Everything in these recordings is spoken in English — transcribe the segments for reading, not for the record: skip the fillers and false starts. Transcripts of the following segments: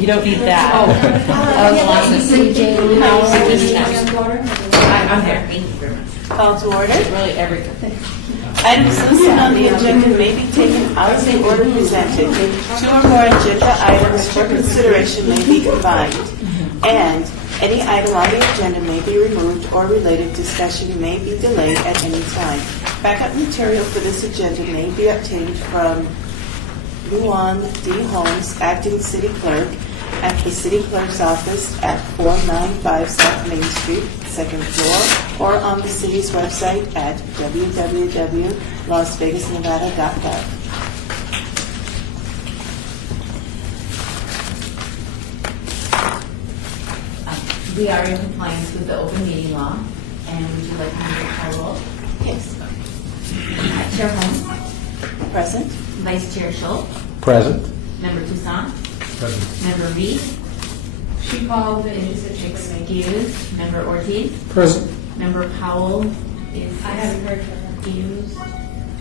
You don't need that. Oh. I'm here. Thank you very much. Call to order. Really everything. Items listed on the agenda may be taken out of the order presented. Two or more agenda items for consideration may be combined. And any item on the agenda may be removed or related discussion may be delayed at any time. Backup material for this agenda may be obtained from Luan D. Holmes, Acting City Clerk, at the City Clerk's office at 495 South Main Street, second floor, or on the city's website at www.lasvegasnevada.gov. We are in compliance with the open meeting law, and would you like me to call roll? Yes. Chair Holmes, Present. Vice Chair Schultz, Present. Member Toussaint, Present. Member Reed, She called and is excused, Member Ortiz, Present. Member Powell is I haven't heard from her. excused,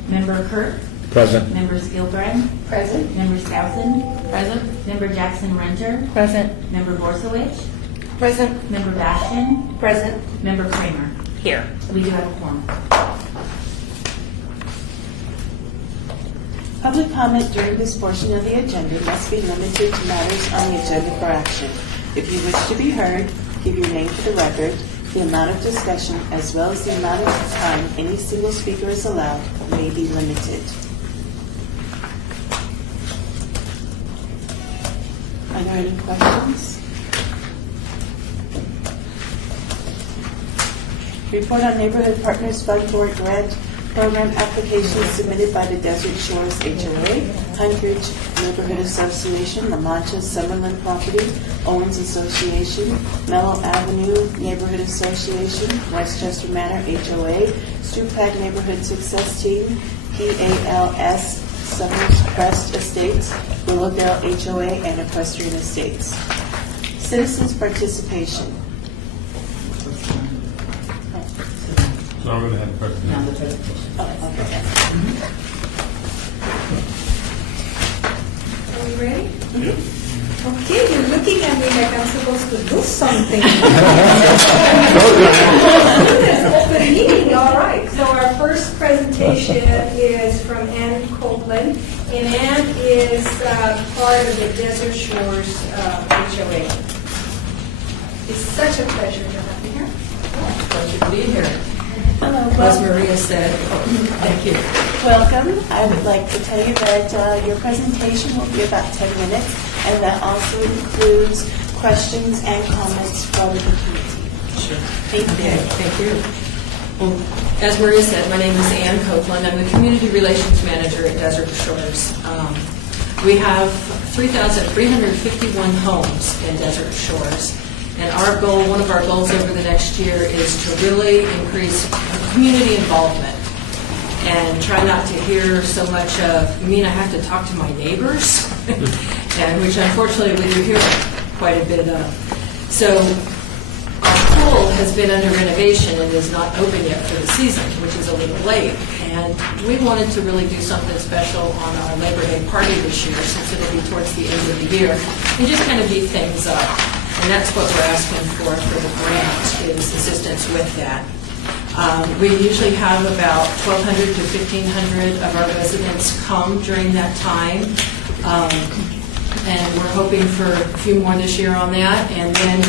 Member Kirk, Present. Member Skilbrand, Present. Member Skousen, present, Member Jackson Renter, Present. Member Borsowich, Present. Member Bastian, Present. Member Kramer. Here. We do have a quorum. Public comment during this portion of the agenda must be limited to matters on the agenda for action. If you wish to be heard, give your name for the record. The amount of discussion, as well as the amount of time any single speaker is allowed, may be limited. Are there any questions? Report on Neighborhood Partners Fund Board Grant Program applications submitted by the Desert Shores HOA, Huntridge Neighborhood Association, La Mancha Summerlin Property Owens Association, Mellow Avenue Neighborhood Association, Westchester Manor HOA, Stupak Neighborhood Success Team, PALS Summers Crest Estates, Willowdale HOA, and Equestrian Estates. Citizens participation. So I'm going to have President. Now the presentation. Oh, okay. Are we ready? Okay, you're looking at me like I'm supposed to do something. Goodness, open meeting, all right. So our first presentation is from Ann Copeland, and Ann is part of the Desert Shores HOA. It's such a pleasure to have you here. Pleasure to be here. Hello, As welcome. Maria said, thank you. Welcome. I would like to tell you that your presentation will be about 10 minutes, and that also includes questions and comments from the community. Sure. Thank Okay, you. thank you. Well, as Maria said, my name is Ann Copeland. I'm the Community Relations Manager at Desert Shores. We have 3,351 homes in Desert Shores. And our goal, one of our goals over the next year is to really increase community involvement and try not to hear so much of, you mean I have to talk to my neighbors? And which unfortunately we do hear quite a bit of. So our pool has been under renovation and is not open yet for the season, which is a little late. And we wanted to really do something special on our Labor Day party this year, since it'll be towards the end of the year, and just kind of beat things up. And that's what we're asking for the grant, is assistance with that. We usually have about 1,200 to 1,500 of our residents come during that time. And we're hoping for a few more this year on that. And then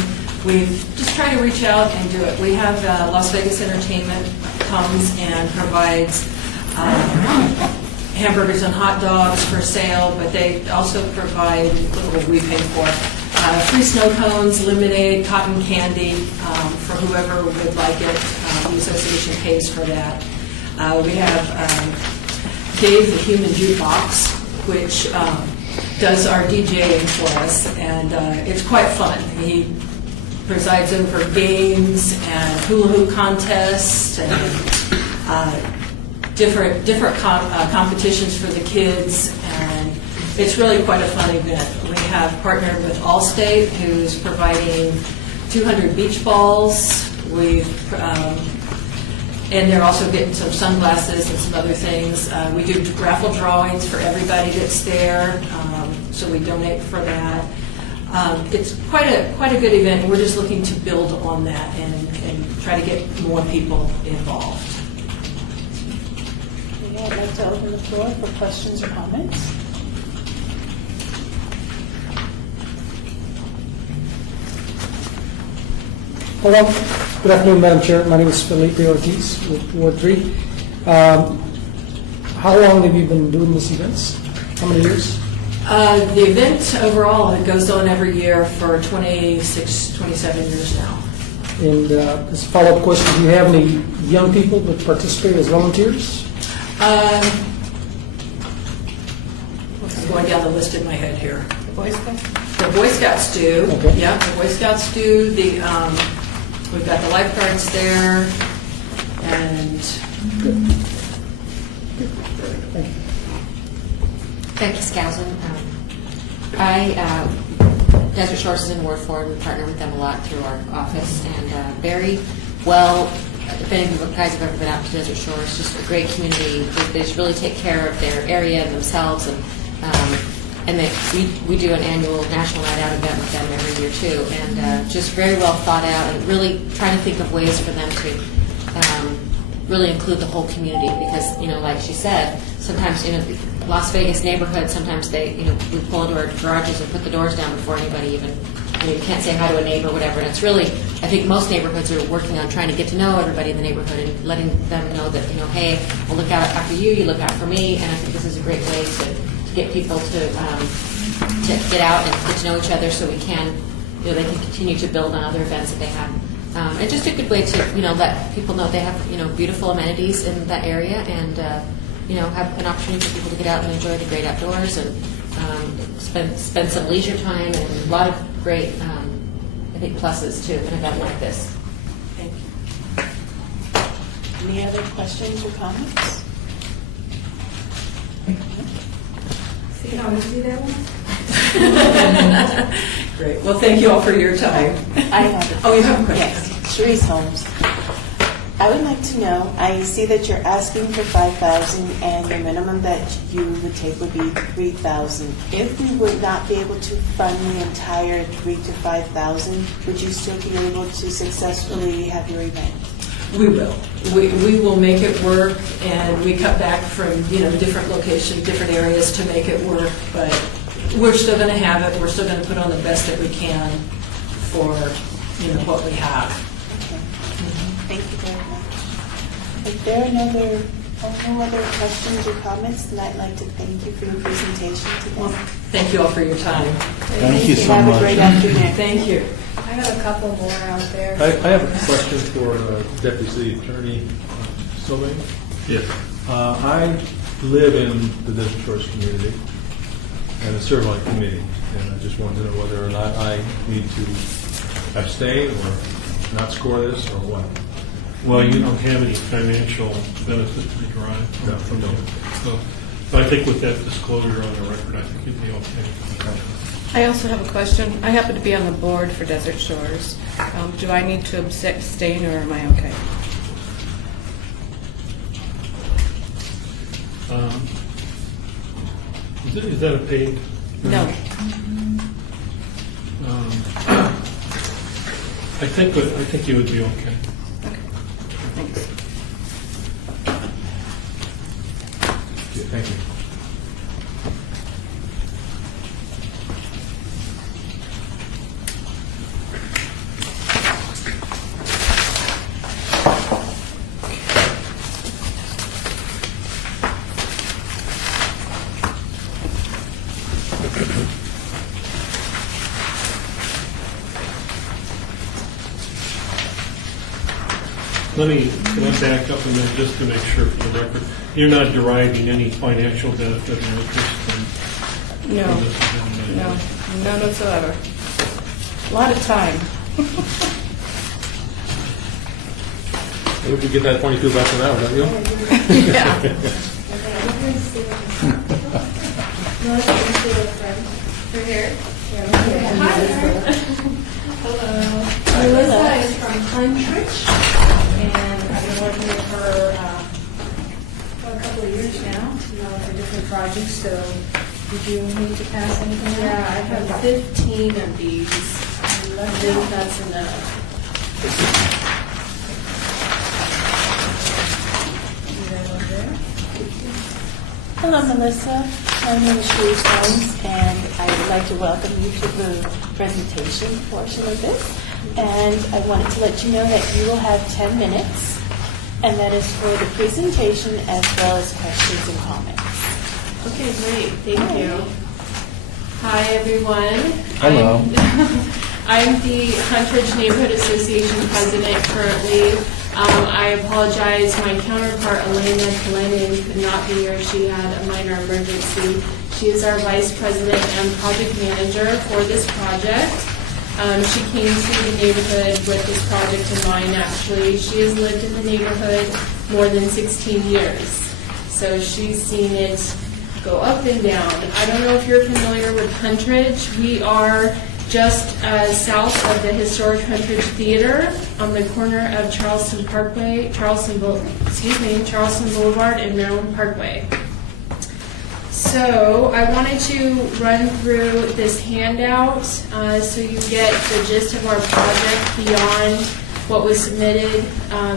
we've just tried to reach out and do it. We have Las Vegas Entertainment comes and provides hamburgers and hot dogs for sale, but they also provide, what do we pay for? Free snow cones, lemonade, cotton candy for whoever would like it. The association pays for that. We have Dave the Human Jukebox, which does our DJing for us, and it's quite fun. He presides over games and hula hoop contests and different competitions for the kids, and it's really quite a fun event. We have partnered with Allstate, who's providing 200 beach balls. And they're also getting some sunglasses and some other things. We do raffle drawings for everybody that's there, so we donate for that. It's quite a good event, and we're just looking to build on that and try to get more people involved. Okay, I'd like to open the floor for questions or comments. Hello. Good afternoon, Madam Chair. My name is Felipe Ortiz with Ward 3. How long have you been doing these events? How many years? The event overall, it goes on every year for 26, 27 years now. And as a follow-up question, do you have any young people that participate as volunteers? I'm going down the list in my head here. The Boy Scouts? The Boy Scouts do. Okay. Yeah, the Boy Scouts do. We've got the lifeguards there, and Becky Skousen. Desert Shores is in Ward 4, and we partner with them a lot through our office, and very well, if any of you guys have ever been out to Desert Shores, just a great community. They just really take care of their area and themselves, and we do an annual National Night Out event with them every year too, and just very well thought out, and really trying to think of ways for them to really include the whole community, because, like she said, sometimes, Las Vegas neighborhood, sometimes we pull into our garages and put the doors down before anybody even, you can't say hi to a neighbor, whatever. And it's really, I think most neighborhoods are working on trying to get to know everybody in the neighborhood and letting them know that, hey, I'll look out after you, you look out for me. And I think this is a great way to get people to get out and get to know each other, so we can, they can continue to build on other events that they have. And just a good way to, let people know they have, beautiful amenities in that area, and, have an opportunity for people to get out and enjoy the great outdoors, and spend some leisure time, and a lot of great, I think, pluses to an event like this. thank you. Any other questions or comments? See how we do that one? Great. Well, thank you all for your time. I have a Oh, you have a question? Yes, Sharice Holmes. I would like to know, I see that you're asking for $5,000 and the minimum that you would take would be $3,000. If we would not be able to fund the entire $3,000 to $5,000, would you still be able to successfully have your event? We will. We will make it work, and we cut back from, different locations, different areas to make it work, but we're still going to have it. We're still going to put on the best that we can for, what we have. Okay. Thank you very much. If there are no other questions or comments, then I'd like to thank you for your presentation Well, today. thank you all for your time. Thank you so Have a much. great afternoon. Thank you. I have a couple more out there. I have a question for Deputy City Attorney Sylvain. Yes. I live in the Desert Shores community and I serve on a committee, and I just wanted to know whether or not I need to abstain or not score this or what. Well, you don't have any financial benefit to derive No, from no. it. So I think with that disclosure on the record, I think you'd be okay. I also have a question. I happen to be on the board for Desert Shores. Do I need to abstain, or am I okay? Is that a paid? No. I think you would be okay. Okay. Thanks. Yeah, thank you. Can I back up a minute just to make sure for the record? You're not deriving any financial benefit or interest from No. this event? No. None whatsoever. A lot of time. Maybe we get that 22 back an hour, don't you? Yeah. We're here. Hi there. Hello. Melissa is from Huntridge, and I've been working with her for a couple of years now, for different projects. So Did you need to pass anything out? Yeah, I have 15 of these. I think that's enough. Hello, Melissa. My name is Sharice Jones, and I would like to welcome you to the presentation portion of this. And I wanted to let you know that you will have 10 minutes, and that is for the presentation as well as questions and comments. Okay, great, thank you. Hi, everyone. Hello. I'm the Huntridge Neighborhood Association president currently. I apologize, my counterpart Elena Kalinin could not be here. She had a minor emergency. She is our vice president and project manager for this project. She came to the neighborhood with this project in mind, actually. She has lived in the neighborhood more than 16 years. So she's seen it go up and down. I don't know if you're familiar with Huntridge. We are just south of the historic Huntridge Theater on the corner of Charleston Boulevard and Maryland Parkway. So I wanted to run through this handout so you get the gist of our project beyond what was submitted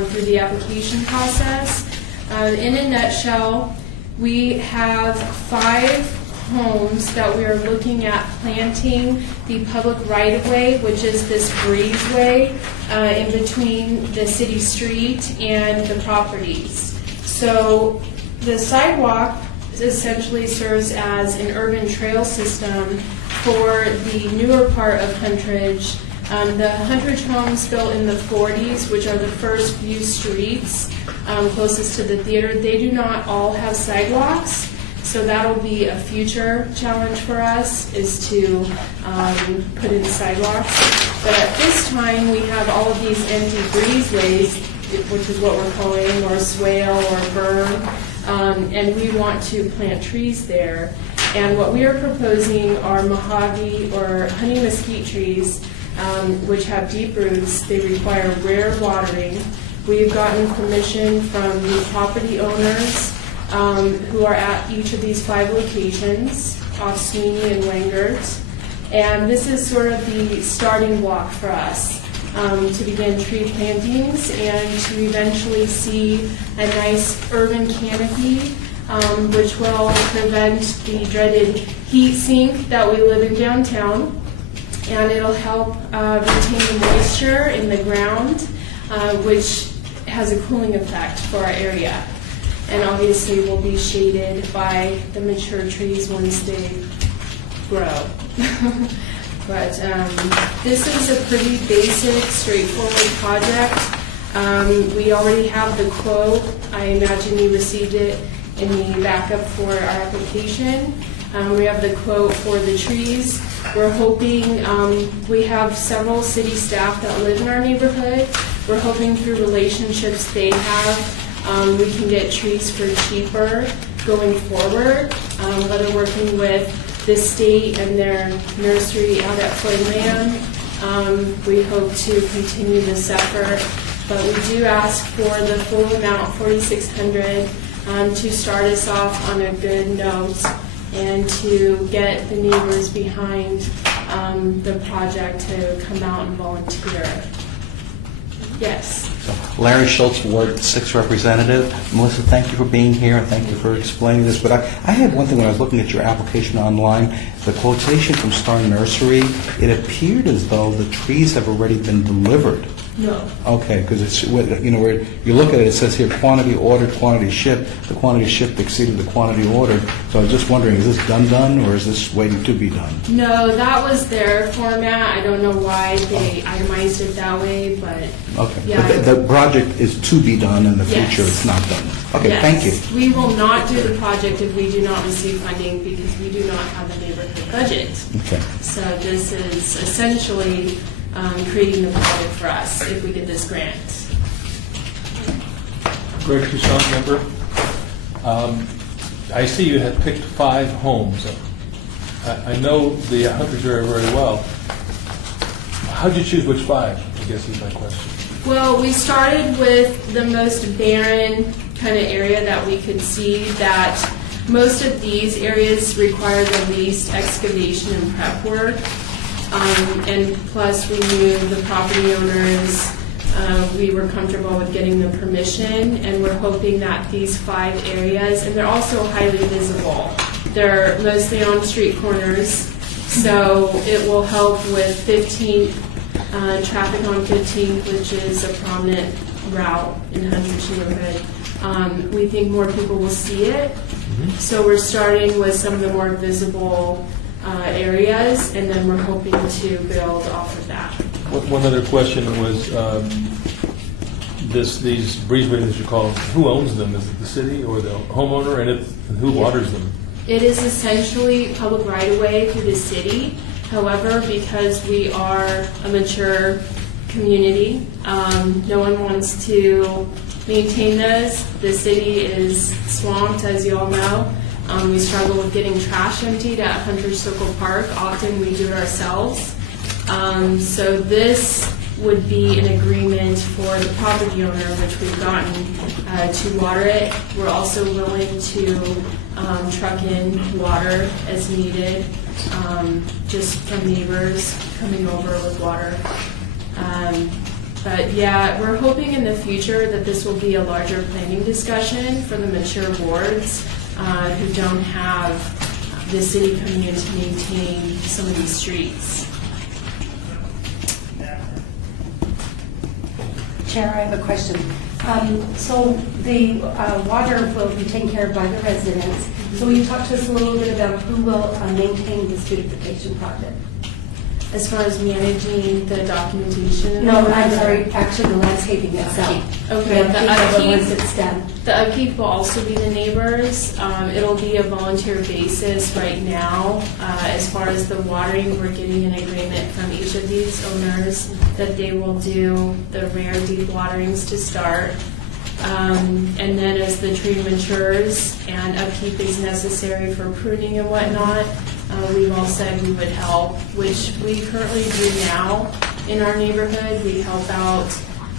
through the application process. In a nutshell, we have 5 homes that we are looking at planting the public right-of-way, which is this breezeway in between the city street and the properties. So the sidewalk essentially serves as an urban trail system for the newer part of Huntridge. The Huntridge homes built in the 40s, which are the first few streets closest to the theater, they do not all have sidewalks. So that'll be a future challenge for us, is to put in sidewalks. But at this time, we have all of these empty breezeways, which is what we're calling, or swale or berm, and we want to plant trees there. And what we are proposing are mahogany or honey mesquite trees, which have deep roots. They require rare watering. We've gotten permission from the property owners who are at each of these 5 locations, off Sweeney and Wangert. And this is sort of the starting block for us to begin tree plantings and to eventually see a nice urban canopy, which will prevent the dreaded heat sink that we live in downtown. And it'll help retain the moisture in the ground, which has a cooling effect for our area. And obviously will be shaded by the mature trees once they grow. But this is a pretty basic, straightforward project. We already have the quote. I imagine you received it in the backup for our application. We have the quote for the trees. We're hoping, we have several city staff that live in our neighborhood. We're hoping through relationships they have, we can get trees for cheaper going forward. Whether working with the state and their nursery out at Floydland, we hope to continue this effort. But we do ask for the full amount, $4,600, to start us off on a good note and to get the neighbors behind the project to come out and volunteer. Yes. Larry Schultz, Ward 6 representative. Melissa, thank you for being here and thank you for explaining this. But I had one thing when I was looking at your application online, the quotation from Star Nursery, it appeared as though the trees have already been delivered. No. Okay, because it's, you know, where you look at it, it says here quantity ordered, quantity shipped. The quantity shipped exceeded the quantity ordered. So I was just wondering, is this done, or is this waiting to be done? No, that was their format. I don't know why they itemized it that way, but Okay. yeah. But the project is to be done in the Yes. future. It's not done. Okay, Yes. thank you. We will not do the project if we do not receive funding because we do not have a neighborhood budget. Okay. So this is essentially creating the project for us if we get this grant. Greg Toussaint, member. I see you had picked 5 homes. I know the Huntridge area very well. How did you choose which 5, I guess is my question. Well, we started with the most barren kind of area that we could see that Most of these areas require the least excavation and prep work. And plus, we knew the property owners, we were comfortable with getting the permission, and we're hoping that these 5 areas, and they're also highly visible. They're mostly on street corners, so it will help with 15th, traffic on 15th, which is a prominent route in Hunter's neighborhood. We think more people will see it, so we're starting with some of the more visible areas, and then we're hoping to build off of that. One other question was, these breeze buildings you call, who owns them? Is it the city or the homeowner, and who waters them? It is essentially public right-of-way through the city. However, because we are a mature community, no one wants to maintain those. The city is swamped, as you all know. We struggle with getting trash emptied at Hunter's Circle Park. Often we do it ourselves. So this would be an agreement for the property owner, which we've gotten, to water it. We're also willing to truck in water as needed, just from neighbors coming over with water. But yeah, we're hoping in the future that this will be a larger planning discussion for the mature wards who don't have the city coming in to maintain some of these streets. Chair, I have a question. So the water will be taken care of by the residents. So will you talk to us a little bit about who will maintain this beautification project? As far as managing the documentation? No, I'm sorry, actually the landscaping itself. Okay, once it's done. The upkeep will also be the neighbors. It'll be a volunteer basis right now. As far as the watering, we're getting an agreement from each of these owners that they will do the rare deep waterings to start. And then as the tree matures and upkeep is necessary for pruning and whatnot, we've all said we would help, which we currently do now in our neighborhood. We help out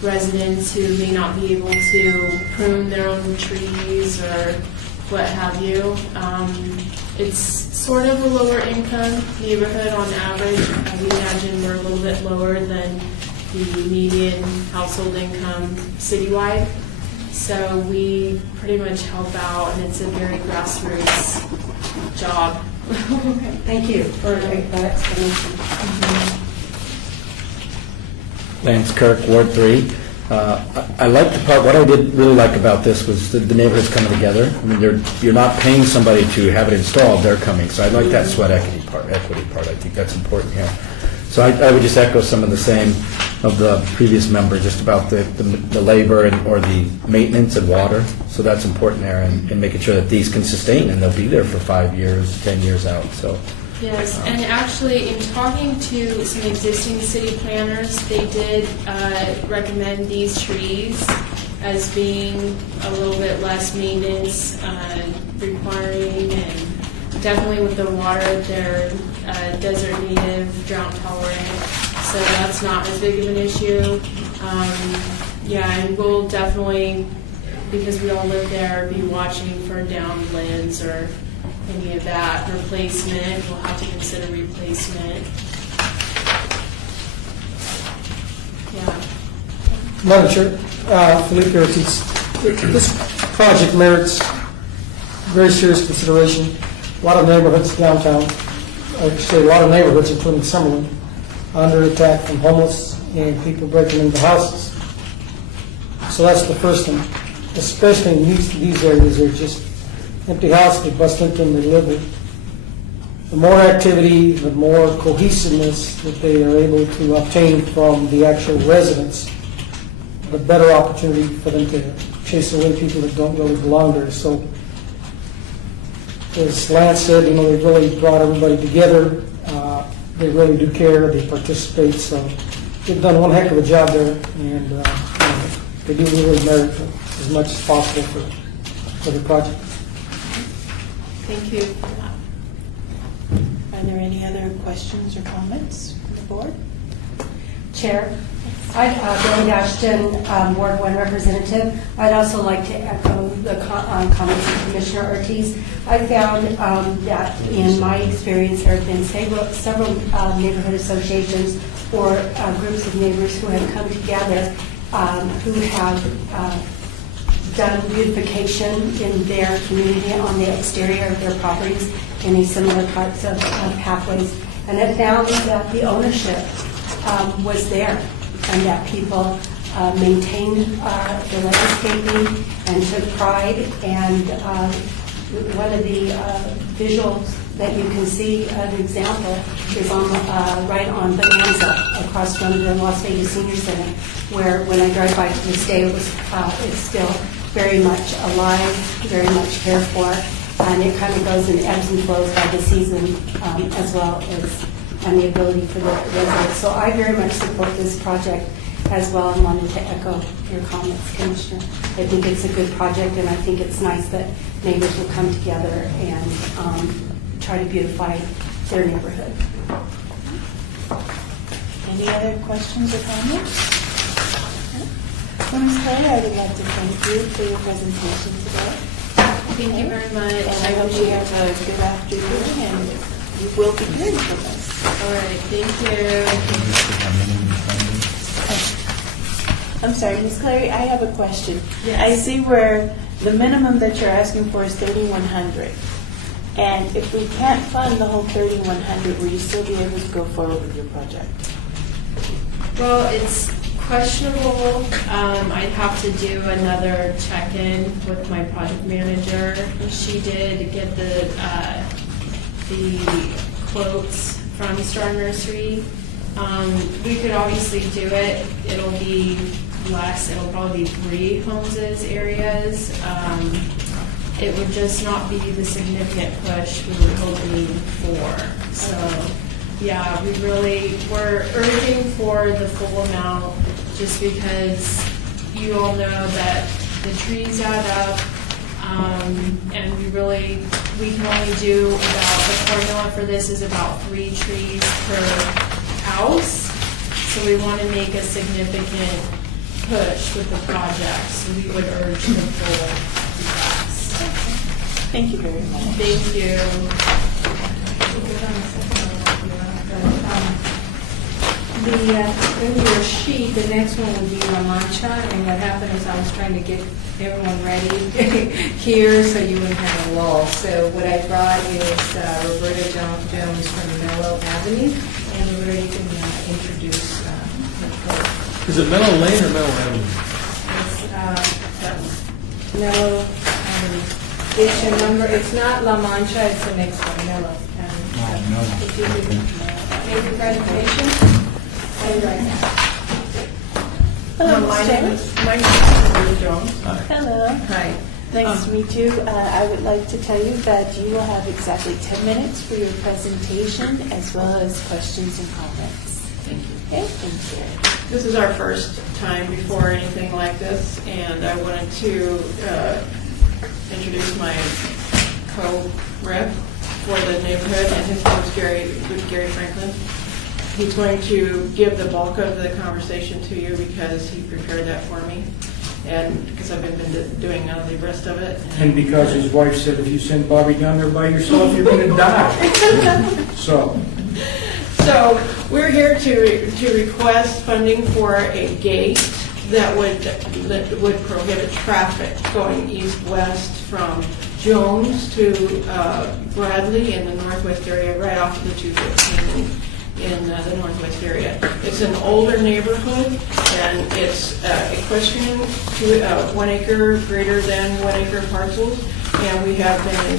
residents who may not be able to prune their own trees or what have you. It's sort of a lower income neighborhood on average. We imagine we're a little bit lower than the median household income citywide. So we pretty much help out, and it's a very grassroots job. Thank you for that explanation. Lance Kirk, Ward 3. I like the part, what I did really like about this was the neighborhoods coming together. I mean, you're not paying somebody to have it installed, they're coming. So I like that sweat equity part. I think that's important here. So I would just echo some of the same of the previous member, just about the labor or the maintenance and water. So that's important there, and making sure that these can sustain and they'll be there for 5 years, 10 years out. So. Yes, and actually in talking to some existing city planners, they did recommend these trees as being a little bit less maintenance requiring, and definitely with the water, they're desert native, drought tolerant, so that's not as big of an issue. Yeah, and we'll definitely, because we all live there, be watching for downed limbs or any of that. Replacement, we'll have to consider replacement. Yeah. Madam Chair, Philippe Ortiz. This project merits very serious consideration. A lot of neighborhoods downtown, I should say a lot of neighborhoods, including Summerlin, under attack from homeless and people breaking into houses. So that's the first thing. Especially in these areas, they're just empty houses, they bust into them, they live there. The more activity, the more cohesiveness that they are able to obtain from the actual residents, the better opportunity for them to chase away people that don't really belong there. So, as Lance said, they really brought everybody together. They really do care, they participate, so they've done one heck of a job there, and they do really merit as much as possible for the project. Thank you for that. Are there any other questions or comments from the board? Chair. Billy Ashton, Ward 1 Representative. I'd also like to echo the comments of Commissioner Ortiz. I found that in my experience, there have been several neighborhood associations or groups of neighbors who have come together who have done beautification in their community on the exterior of their properties in these similar types of pathways, and have found that the ownership was there and that people maintained the landscaping and took pride. And one of the visuals that you can see, an example, is on right on Bonanza, across from the Las Vegas Senior Center, where when I drive by to this day, it's still very much alive, very much cared for, and it kind of goes in ebbs and flows by the season as well as and the ability for the residents. So I very much support this project as well and wanted to echo your comments, Commissioner. I think it's a good project, and I think it's nice that neighbors will come together and try to beautify their neighborhood. Any other questions or comments? Well, Ms. Clay, I would like to thank you for your presentation today. Thank you very much. And I wish you have a good afternoon, and you will be hearing from us. All right, thank you. I'm sorry, Ms. Clary, I have a question. Yes. I see where the minimum that you're asking for is $3,100. And if we can't fund the whole $3,100, will you still be able to go forward with your project? Well, it's questionable. I'd have to do another check-in with my project manager. She did get the quotes from Star Nursery. We could obviously do it. It'll be less. It'll probably be 3 homes areas. It would just not be the significant push we were hoping for. So, yeah, we're urging for the full amount just because you all know that the trees add up, and we can only do the formula for this is about 3 trees per house. So we want to make a significant push with the project. So we would urge the full class. Thank you very much. Thank you. In your sheet, the next one would be La Mancha, and what happened is I was trying to get everyone ready here so you wouldn't have a lull. So what I brought is Roberta Jones from Mellow Avenue, and Roberta, you can introduce the code. Is it Mellow Lane or Mellow Avenue? It's Mellow Avenue. It's your number, it's not La Mancha, it's the next one, Mellow Avenue. If you could make the presentation. Hello, my name is Roberta Jones. Hello. Hi. Nice to meet you. I would like to tell you that you will have exactly 10 minutes for your presentation as well as questions and comments. Thank you. Okay, thank you. This is our first time before anything like this, and I wanted to introduce my co-rep for the neighborhood, and his name is Gary Franklin. He's going to give the bulk of the conversation to you because he prepared that for me, and because I've been doing the rest of it. And because his wife said if you send Bobby down there by yourself, you're going to die. So we're here to request funding for a gate that would prohibit traffic going east-west from Jones to Bradley in the northwest area, right off of the 215 in the northwest area. It's an older neighborhood, and it's equestrian, 1 acre, greater than 1 acre parcels, and we have been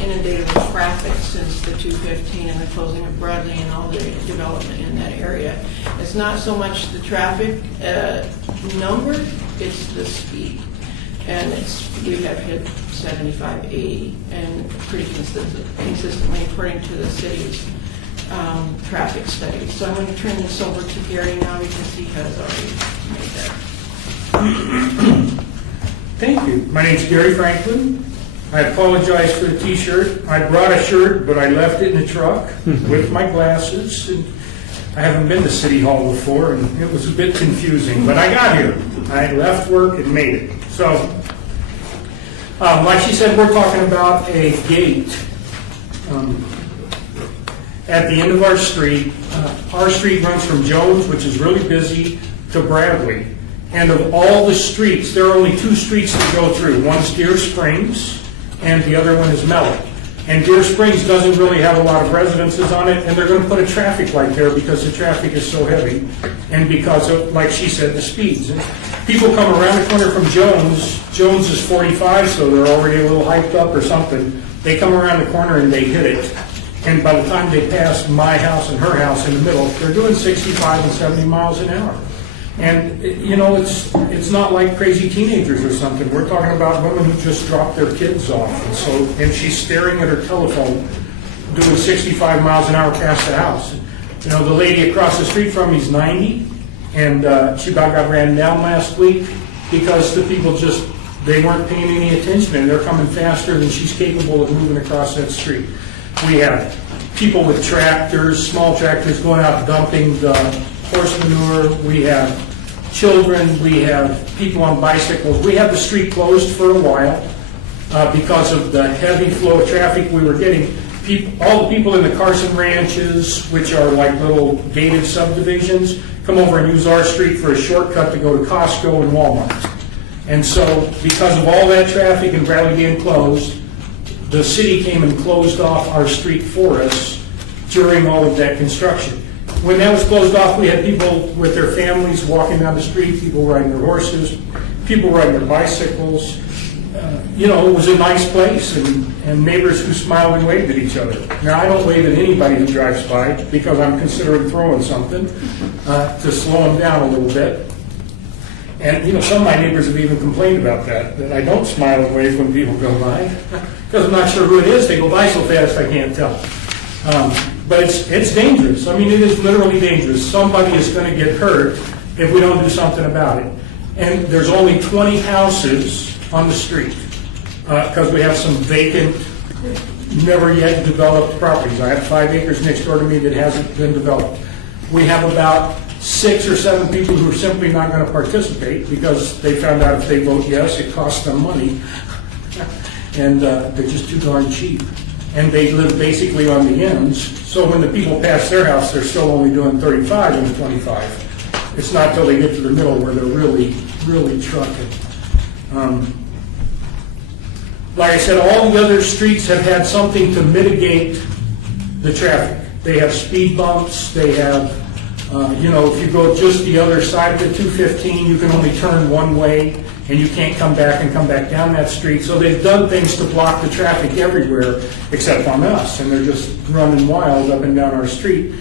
inundated with traffic since the 215 and the closing of Bradley and all the development in that area. It's not so much the traffic number, it's the speed. And we have hit 75, 80, and pretty consistently according to the city's traffic studies. So I'm going to turn this over to Gary now because he has already made that. thank you. My name's Gary Franklin. I apologize for the T-shirt. I brought a shirt, but I left it in the truck with my glasses. And I haven't been to City Hall before, and it was a bit confusing, but I got here. I left work and made it. So, like she said, we're talking about a gate at the end of our street. Our street runs from Jones, which is really busy, to Bradley. And of all the streets, there are only 2 streets to go through. One's Deer Springs, and the other one is Mellon. And Deer Springs doesn't really have a lot of residences on it, and they're going to put a traffic light there because the traffic is so heavy, and because of, like she said, the speeds. And people come around the corner from Jones. Jones is 45, so they're already a little hyped up or something. They come around the corner and they hit it. And by the time they pass my house and her house in the middle, they're doing 65 and 70 miles an hour. And, you know, it's not like crazy teenagers or something. We're talking about women who just dropped their kids off. And she's staring at her telephone, doing 65 miles an hour past the house. You know, the lady across the street from me is 90, and she about got ran down last week because the people they weren't paying any attention, and they're coming faster than she's capable of moving across that street. We have people with tractors, small tractors, going out dumping the horse manure. We have children. We have people on bicycles. We have the street closed for a while because of the heavy flow of traffic we were getting. All the people in the Carson ranches, which are like little gated subdivisions, come over and use our street for a shortcut to go to Costco and Walmart. And so because of all that traffic and Bradley being closed, the city came and closed off our street for us during all of that construction. When that was closed off, we had people with their families walking down the street, people riding their horses, people riding their bicycles. You know, it was a nice place, and neighbors who smiled and waved at each other. Now, I don't wave at anybody who drives by because I'm considering throwing something to slow them down a little bit. And, you know, some of my neighbors have even complained about that I don't smile and wave when people go by because I'm not sure who it is. They go by so fast I can't tell. But it's dangerous. I mean, it is literally dangerous. Somebody is going to get hurt if we don't do something about it. And there's only 20 houses on the street because we have some vacant, never yet developed properties. I have 5 acres next door to me that hasn't been developed. We have about 6 or 7 people who are simply not going to participate because they found out if they vote yes, it costs them money. And they're just too darn cheap. And they live basically on the ends. So when the people pass their house, they're still only doing 35 and 25. It's not till they get to the middle where they're really, really trucking. Like I said, all the other streets have had something to mitigate the traffic. They have speed bumps. They have, you know, if you go just the other side of the 215, you can only turn one way, and you can't come back down that street. So they've done things to block the traffic everywhere except on us, and they're just running wild up and down our street.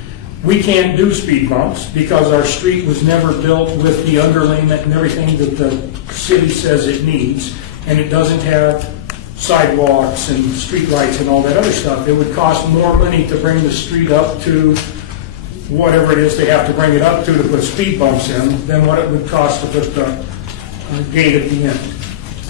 We can't do speed bumps because our street was never built with the underlayment and everything that the city says it needs, and it doesn't have sidewalks and street lights and all that other stuff. It would cost more money to bring the street up to whatever it is they have to bring it up to put speed bumps in than what it would cost to put the gate at the end.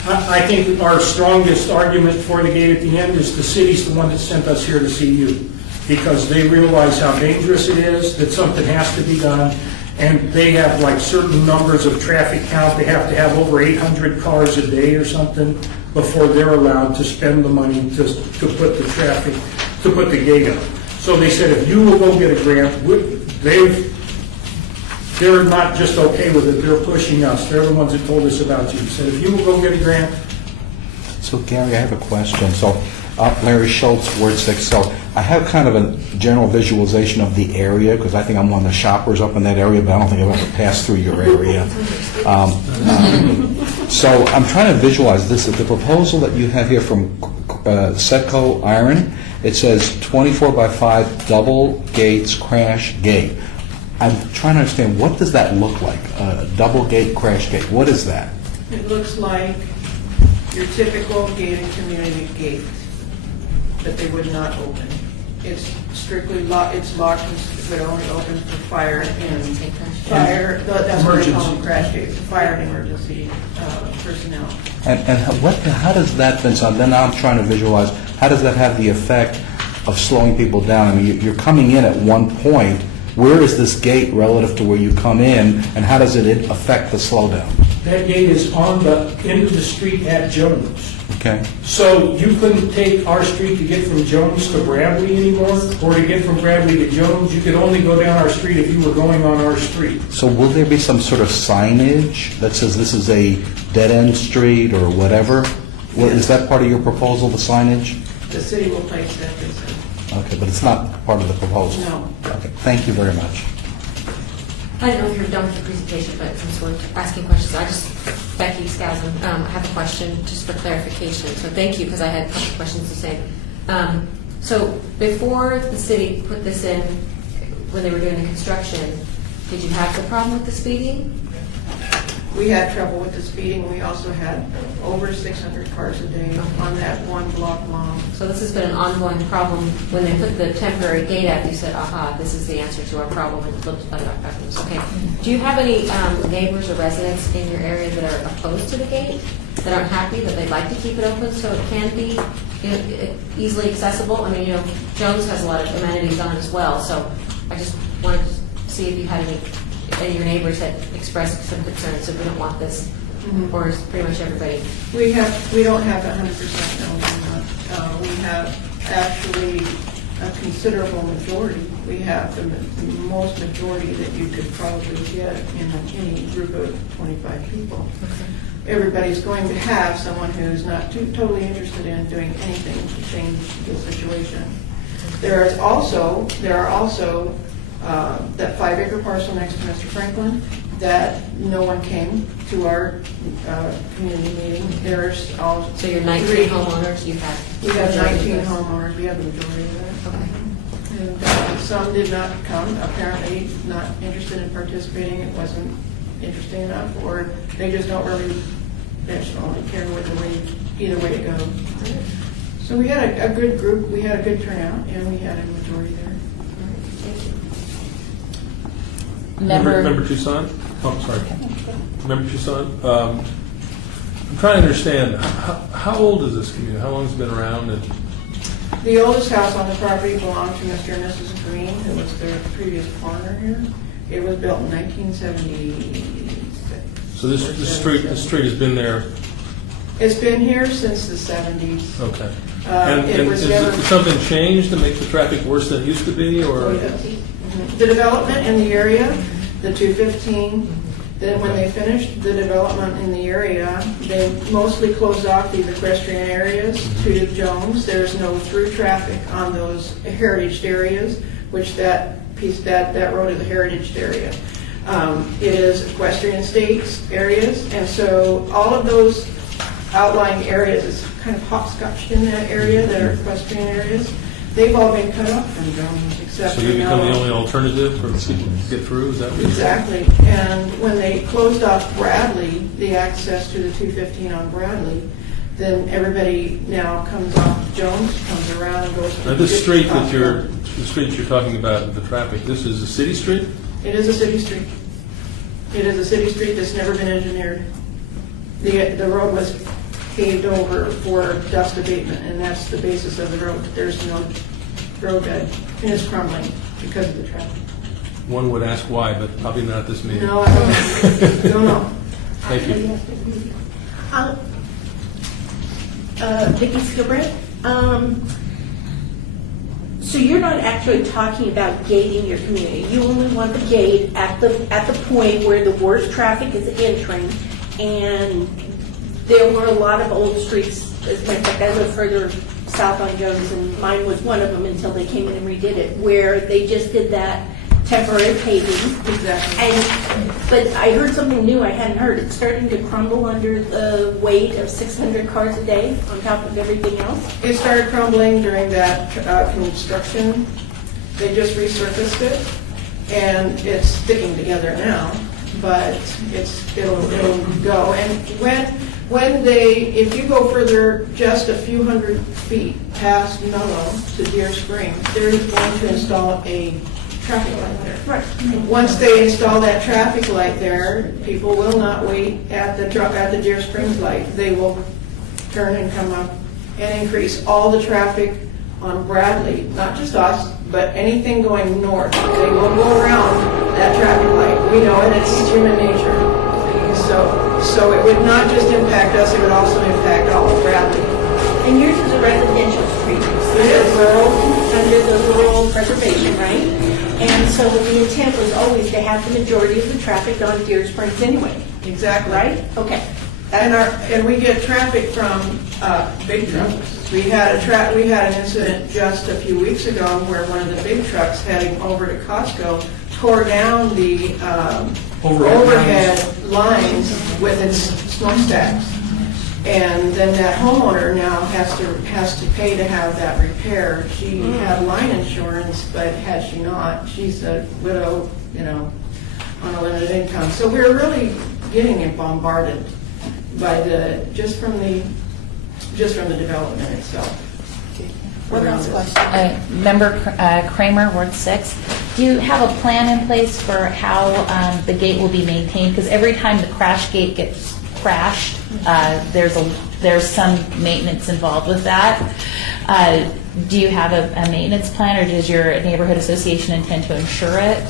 I think our strongest argument for the gate at the end is the city's the one that sent us here to see you because they realize how dangerous it is, that something has to be done, and they have like certain numbers of traffic count. They have to have over 800 cars a day or something before they're allowed to spend the money to put the traffic, to put the gate up. So they said if you will go get a grant, they're not just okay with it, they're pushing us. They're the ones that told us about you. Said if you will go get a grant. So Gary, I have a question. So Larry Schultz, Ward 6. So I have kind of a general visualization of the area because I think I'm one of the shoppers up in that area, but I don't think I've ever passed through your area. So I'm trying to visualize this. The proposal that you have here from Setco Iron, it says 24 by 5 double gates crash gate. I'm trying to understand, what does that look like? Double gate crash gate. What is that? It looks like your typical gated community gate that they would not open. It's strictly locked. It's locked. But only open for fire and fire. That's what they call them, crash gates. Fire and emergency personnel. And how does that then? So then I'm trying to visualize. How does that have the effect of slowing people down? I mean, you're coming in at one point, where is this gate relative to where you come in, and how does it affect the slowdown? That gate is on the end of the street at Jones. Okay. So you couldn't take our street to get from Jones to Bradley anymore, or to get from Bradley to Jones. You could only go down our street if you were going on our street. So will there be some sort of signage that says this is a dead-end street or whatever? Well, is that part of your proposal, the signage? The city will place that, they said. Okay, but it's not part of the proposal? No. Okay, thank you very much. I don't know if you're done with your presentation, but since we're asking questions, Becky Skousen, I have a question just for clarification. So thank you, because I had a couple questions to say. So before the city put this in, when they were doing the construction, did you have the problem with the speeding? We had trouble with the speeding. We also had over 600 cars a day on that one block long. So this has been an ongoing problem. When they put the temporary gate up, you said, aha, this is the answer to our problem, and it looked like it was okay. Do you have any neighbors or residents in your area that are opposed to the gate, that aren't happy, that they'd like to keep it open so it can be easily accessible? I mean, Jones has a lot of amenities on it as well, so I just wanted to see if you had any, and your neighbors had expressed some concerns, so we don't want this, or is pretty much everybody? We don't have 100% no. We have actually a considerable majority. We have the most majority that you could probably get in any group of 25 people. Okay. Everybody's going to have someone who's not totally interested in doing anything to change the situation. There are also that 5-acre parcel next to Mr. Franklin that no one came to our community meeting. There's all. So you're 19 homeowners, you have? We have 19 homeowners, we have the majority of that. Okay. And some did not come, apparently not interested in participating, it wasn't interesting enough, or they just don't really care either way it goes. So we had a good group, we had a good turnout, and we had a majority there. Member Toussaint? Oh, sorry. Member Toussaint, I'm trying to understand, how old is this community? How long has it been around? And The oldest house on the property belonged to Mr. and Mrs. Green, who was the previous coroner here. It was built in 1976. so this street has been there? It's been here since the 70s. Okay. It And was has something changed to make the traffic worse than it used to be, or? The development in the area, the 215, then when they finished the development in the area, they mostly closed off these equestrian areas to Jones. There's no through traffic on those heritage areas, which that road is a heritage area. It is equestrian states areas, and so all of those outlying areas is kind of hopscotched in that area that are equestrian areas. They've all been cut off from Jones, except So for you become the now. only alternative for people to get through, is that what you're saying? Exactly. And when they closed off Bradley, the access to the 215 on Bradley, then everybody now comes off Jones, comes around and goes to Now, the this street that Costco. the street you're talking about with the traffic, this is a city street? It is a city street. It is a city street that's never been engineered. The road was paved over for dust abatement, and that's the basis of the road. There's no road bed, and it's crumbling because of the traffic. One would ask why, but probably not at this meeting. No, I don't know. Thank you. Vicki Skilbrand. So you're not actually talking about gating your community. You only want the gate at the point where the worst traffic is entering, and there were a lot of old streets. As a matter of fact, I live further south on Jones, and mine was one of them until they came in and redid it, where they just did that temporary paving. Exactly. But I heard something new I hadn't heard. It's starting to crumble under the weight of 600 cars a day on top of everything else. It started crumbling during that construction. They just resurfaced it, and it's sticking together now, but it'll go. And if you go further just a few hundred feet past Mellow to Deer Springs, they're going to install a traffic light there. Right. Once they install that traffic light there, people will not wait at the Deer Springs light. They will turn and come up and increase all the traffic on Bradley, not just us, but anything going north, they will go around that traffic light. We know it, it's human nature. So it would not just impact us, it would also impact all of Bradley. And yours is a residential street. It is. Under the rural preservation, right? And so the intent was always to have the majority of the traffic on Deer Springs anyway, Exactly. right? Okay. And we get traffic from big trucks. We had an incident just a few weeks ago where one of the big trucks heading over to Costco tore down the overhead lines with its smokestacks. And then that homeowner now has to pay to have that repaired. She had line insurance, but had she not, she's a widow, on a limited income. So we're really getting bombarded by just from the development itself. One last question. Member Kramer, Ward 6, do you have a plan in place for how the gate will be maintained? Because every time the crash gate gets crashed, there's some maintenance involved with that. Do you have a maintenance plan, or does your neighborhood association intend to insure it?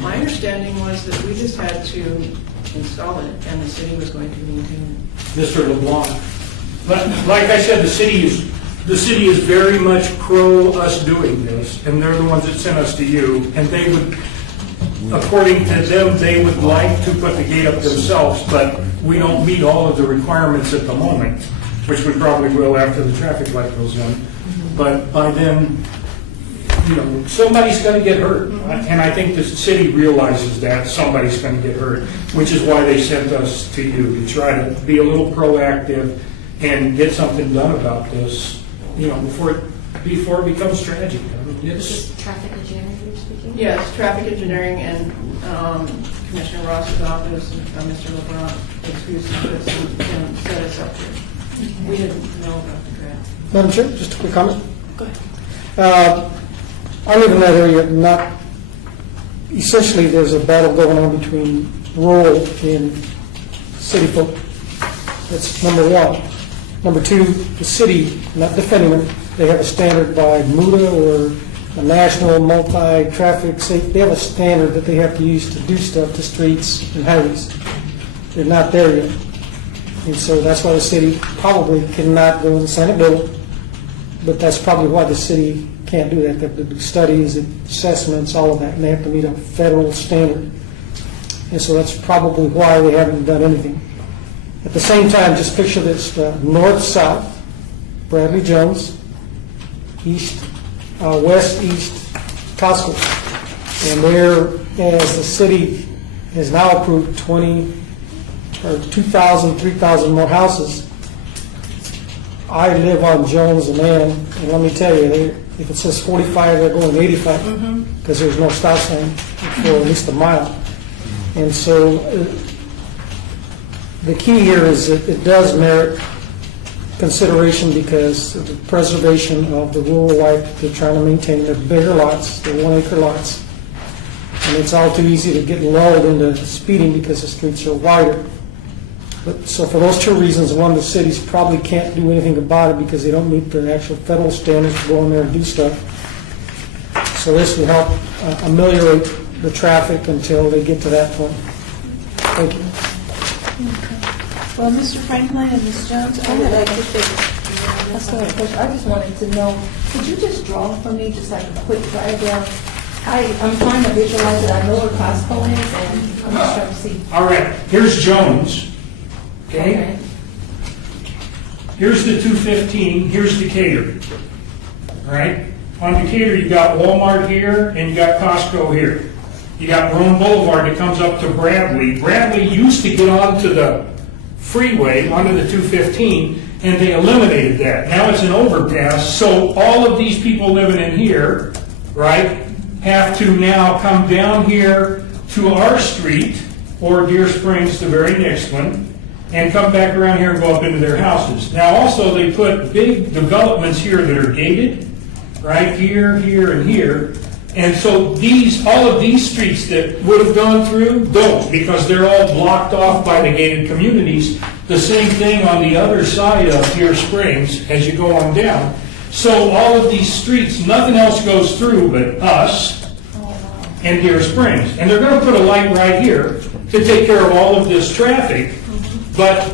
My understanding was that we just had to install it, and the city was going to maintain it. Mr. LeBlanc. But like I said, the city is very much pro us doing this, and they're the ones that sent us to you, and they would, according to them, they would like to put the gate up themselves, but we don't meet all of the requirements at the moment, which we probably will after the traffic light goes in. But by then, somebody's going to get hurt. And I think the city realizes that somebody's going to get hurt, which is why they sent us to you, to try to be a little proactive and get something done about this, before it becomes tragic. Is this traffic engineering you're speaking? Yes, traffic engineering and Commissioner Ross's office and Mr. LeBron, excuse me, can set us up here. We didn't know about the grant. Madam Chair, just a quick comment. Go ahead. I live in that area. Essentially, there's a battle going on between rural and city folk. That's number one. Number two, the city, not defending them, they have a standard by MUDA or a national multi-traffic safety. They have a standard that they have to use to do stuff to streets and highways. They're not there yet. And so that's why the city probably cannot go and sign a bill. But that's probably why the city can't do that. They have to do studies, assessments, all of that, and they have to meet a federal standard. And so that's probably why they haven't done anything. At the same time, just picture this, north-south, Bradley Jones, west-east, Costco. And there, as the city has now approved 2,000, 3,000 more houses, I live on Jones and Ann, and let me tell you, if it says 45, they're going 85, because there's no stop sign for at least a mile. And so the key here is that it does merit consideration because of the preservation of the rural life they're trying to maintain. They're bigger lots, they're 1 acre lots, and it's all too easy to get lulled into speeding because the streets are wider. But, so for those two reasons, one, the cities probably can't do anything about it because they don't meet the actual federal standards to go in there and do stuff. So this will help ameliorate the traffic until they get to that point. Thank you. Well, Mr. Franklin and Ms. Jones, I would like to say, I just wanted to know, could you just draw for me just like a quick diagram? I'm trying to visualize it. I know where Costco is, and I'm just trying to see. All right, here's Jones. Okay? Here's the 215, here's Decatur. All right? On Decatur, you got Walmart here, and you got Costco here. You got Rome Boulevard that comes up to Bradley. Bradley used to get onto the freeway, onto the 215, and they eliminated that. Now it's an overpass, so all of these people living in here, right, have to now come down here to our street, or Deer Springs, the very next one, and come back around here and go up into their houses. Now also they put big developments here that are gated, right, here, here, and here. And so all of these streets that would have gone through don't, because they're all blocked off by the gated communities. The same thing on the other side of Deer Springs as you go on down. So all of these streets, nothing else goes through but us and Deer Springs. And they're going to put a light right here to take care of all of this traffic. But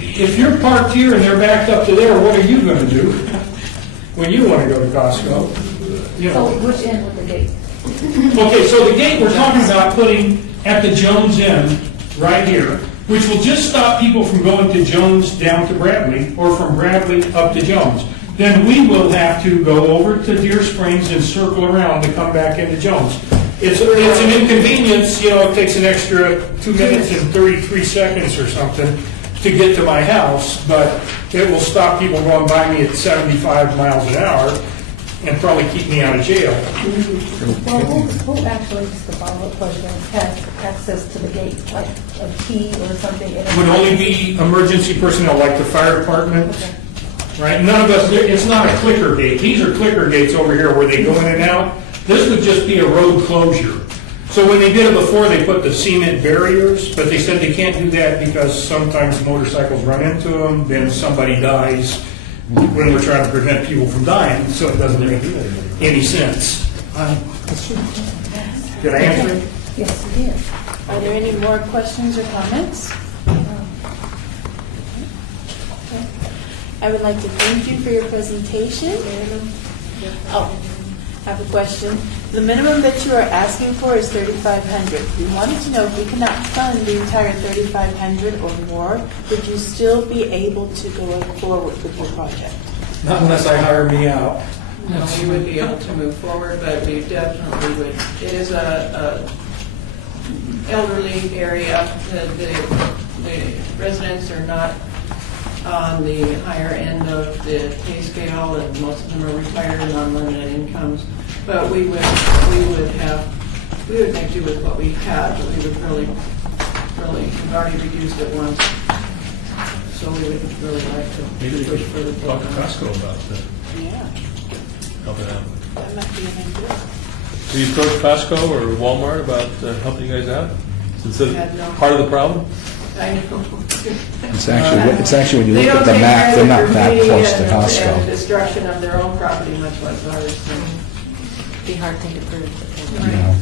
if you're parked here and they're backed up to there, what are you going to do when you want to go to Costco? You know. So which end with the gate? Okay, so the gate we're talking about putting at the Jones end, right here, which will just stop people from going to Jones down to Bradley, or from Bradley up to Jones. Then we will have to go over to Deer Springs and circle around to come back into Jones. It's an inconvenience, you know, it takes an extra 2 minutes and 33 seconds or something to get to my house, but it will stop people going by me at 75 miles an hour and probably keep me out of jail. Well, who actually, just a follow-up question, has access to the gate, like a key or something? Would only be emergency personnel, like the fire department, right? None of us, it's not a clicker gate. These are clicker gates over here where they go in and out. This would just be a road closure. So when they did it before, they put the cement barriers, but they said they can't do that because sometimes motorcycles run into them, then somebody dies when we're trying to prevent people from dying, so it doesn't make any sense. Did I answer it? Yes, you did. Are there any more questions or comments? I would like to thank you for your presentation. Oh, I have a question. The minimum that you are asking for is $3,500. We wanted to know if we cannot fund the entire $3,500 or more, would you still be able to go forward with your project? Not unless I hire me out. No, we would be able to move forward, but we definitely would. It is a elderly area. The residents are not on the higher end of the pay scale, and most of them are retired and on limited incomes. But we would make do with what we had. But we would really, we've already reduced it once. So we would really like to Maybe push we for the could talk to Costco about that, Yeah, helping out. that might be an idea. Have you approached Costco or Walmart about helping you guys out? Is it Yeah, no. part of the problem? I know. It's actually when you They look don't at the take map, care they're of not the that graffiti close to and the Costco. destruction of their own property, much less ours. So. Be a hard thing to prove. You know.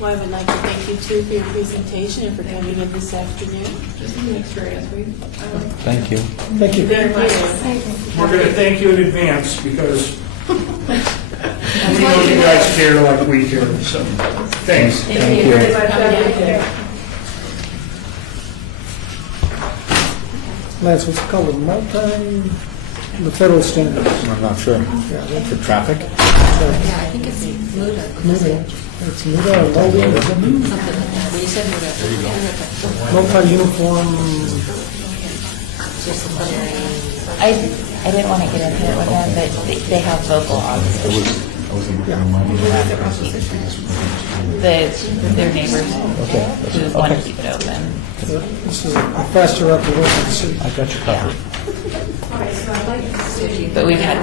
Well, I would like to thank you too for your presentation and for coming in this afternoon. Just an experience. Thank you. Thank you. Very much. We're going to thank you in advance because we know you guys care like we care, so thanks. Thank you very much. Have a good day. Lance, what's it called, the federal standards? I'm not sure. For traffic? Yeah, I think it's MUDA. It's MUDA or MODA, or something? Something like that. You said MUDA. Multi-uniform, I didn't want to get into it with them, but they have vocal opposition. Their neighbors who want to keep it open. this is a faster route to work in the city. I got you covered. But we've had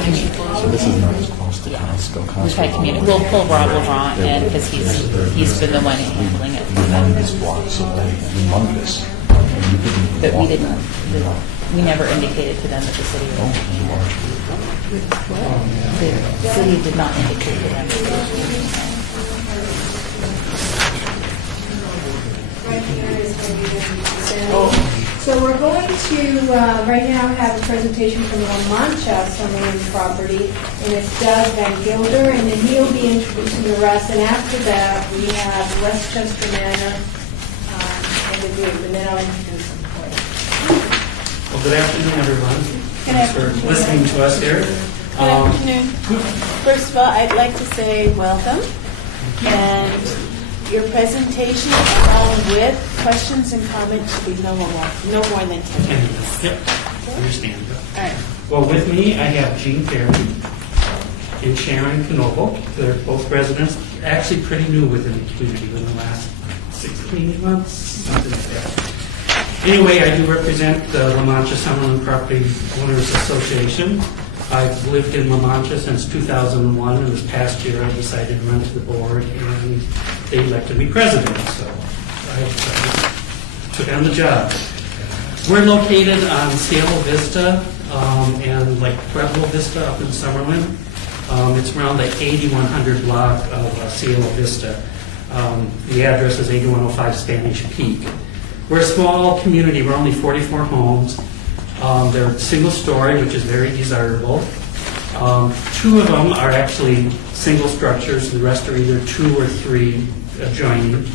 So this is not as close to Costco. we've had community. We'll pull Rob LeBron in because he's been the one handling it. Humongous blocks away, humongous. And you couldn't But we walk didn't. that. We never indicated to them that the city. The city did not indicate to them. Right here is where you would send. So we're going to, right now, have a presentation from La Mancha, Summerlin property, and it's Doug Van Gilder, and then he'll be introducing the rest, and after that, we have Westchester Manor, and the group, and then I'll introduce them for you. Well, good afternoon, everyone. Good Thanks for afternoon. listening to us here. Good afternoon. First of all, I'd like to say welcome, and your presentation, along with questions and comments, should be no more than 10 minutes. Yep, understand. All right. Well, with me, I have Gene Fairley and Sharon Knoble. They're both residents, actually pretty new within the community in the last 16 months, something like that. Anyway, I do represent the La Mancha Summerlin Property Owners Association. I've lived in La Mancha since 2001, and this past year I decided to run to the board, and they elected me president, so I took on the job. We're located on Cielo Vista and like Pueblo Vista up in Summerlin. It's around the 8100 block of Cielo Vista. The address is 8105 Spanish Peak. We're a small community. We're only 44 homes. They're single story, which is very desirable. 2 of them are actually single structures. The rest are either 2 or 3 adjoining.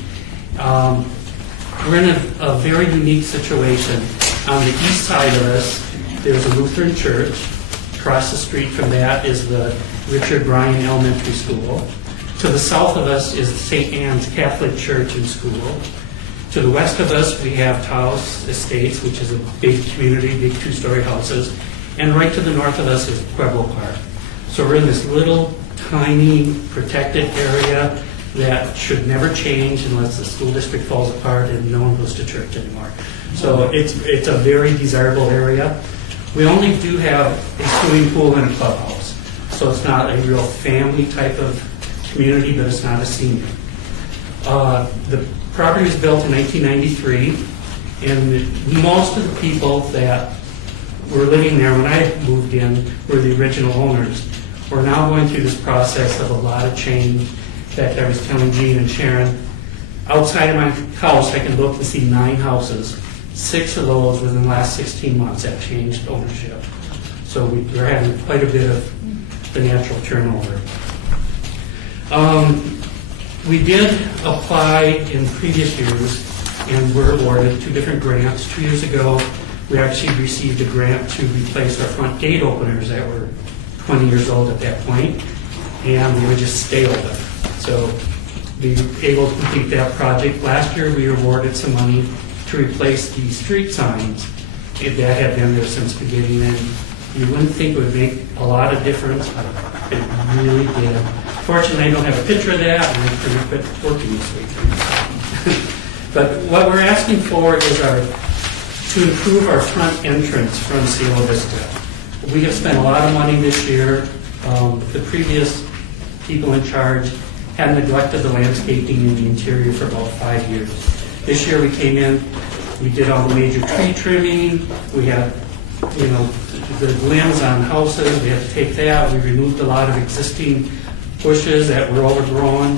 We're in a very unique situation. On the east side of us, there's a Lutheran church. Across the street from that is the Richard Bryan Elementary School. To the south of us is St. Anne's Catholic Church and School. To the west of us, we have Taos Estates, which is a big community, big 2-story houses. And right to the north of us is Pueblo Park. So we're in this little, tiny, protected area that should never change unless the school district falls apart and no one goes to church anymore. So it's a very desirable area. We only do have a swimming pool and a clubhouse. So it's not a real family type of community, but it's not a senior. The property was built in 1993, and most of the people that were living there when I moved in were the original owners. We're now going through this process of a lot of change. In fact, I was telling Gene and Sharon, outside of my house, I can look and see 9 houses. 6 of those within the last 16 months have changed ownership. So we're having quite a bit of the natural turnover. We did apply in previous years and were awarded 2 different grants. 2 years ago, we actually received a grant to replace our front gate openers that were 20 years old at that point, and we were just stale. So we were able to complete that project. Last year, we awarded some money to replace the street signs that had been there since the beginning. And you wouldn't think it would make a lot of difference, but it really did. Fortunately, I don't have a picture of that, and I couldn't quit working this week. But what we're asking for is to improve our front entrance from Cielo Vista. We have spent a lot of money this year. The previous people in charge had neglected the landscaping in the interior for about 5 years. This year we came in, we did all the major tree trimming, we had, the limbs on houses, we had to take that, we removed a lot of existing bushes that were overgrown.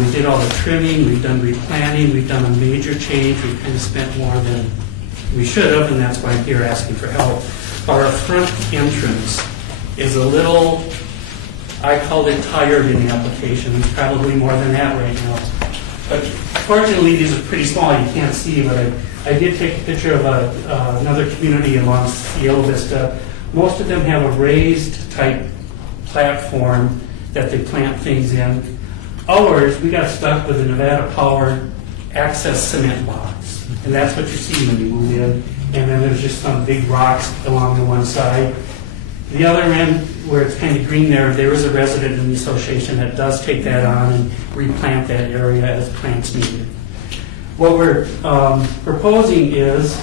We did all the trimming, we've done replanting, we've done a major change, we've kind of spent more than we should have, and that's why I'm here asking for help. Our front entrance is a little, I called it tired in the application. It's probably more than that right now. But fortunately, these are pretty small. You can't see, but I did take a picture of another community along Cielo Vista. Most of them have a raised type platform that they plant things in. Ours, we got stuck with a Nevada Power access cement box. And that's what you see when you move in. And then there's just some big rocks along the one side. The other end, where it's kind of green there is a resident in the association that does take that on and replant that area as plants needed. What we're proposing is,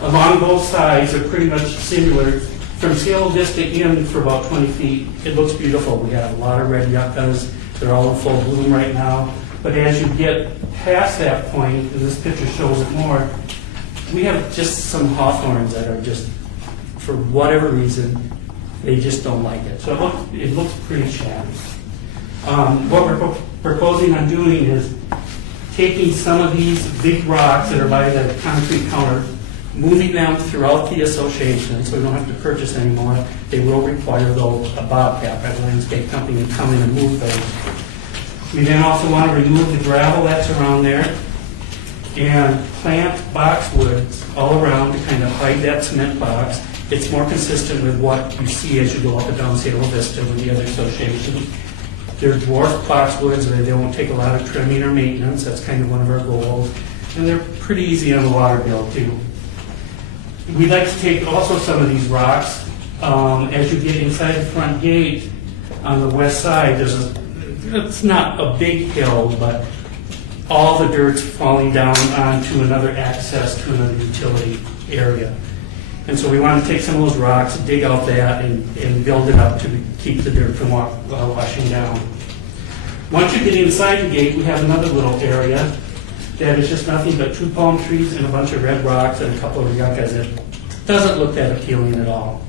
along both sides are pretty much similar. From Cielo Vista in for about 20 feet, it looks beautiful. We have a lot of red yuccas. They're all in full bloom right now. But as you get past that point, and this picture shows it more, we have just some hawthorns that are just, for whatever reason, they just don't like it. So it looks pretty shabby. What we're proposing on doing is taking some of these big rocks that are by the concrete counter, moving them throughout the association, so we don't have to purchase anymore. They will require, though, a bobcat by the landscape company to come in and move those. We then also want to remove the gravel that's around there and plant boxwoods all around to kind of hide that cement box. It's more consistent with what you see as you go up and down Cielo Vista with the other associations. They're dwarf boxwoods, they won't take a lot of trimming or maintenance. That's kind of one of our goals. And they're pretty easy on the water bill, too. We'd like to take also some of these rocks. As you get inside the front gate on the west side, it's not a big hill, but all the dirt's falling down onto another access to another utility area. And so we want to take some of those rocks, dig out that, and build it up to keep the dirt from washing down. Once you get inside the gate, we have another little area that is just nothing but 2 palm trees and a bunch of red rocks and a couple of yuccas that doesn't look that appealing at all.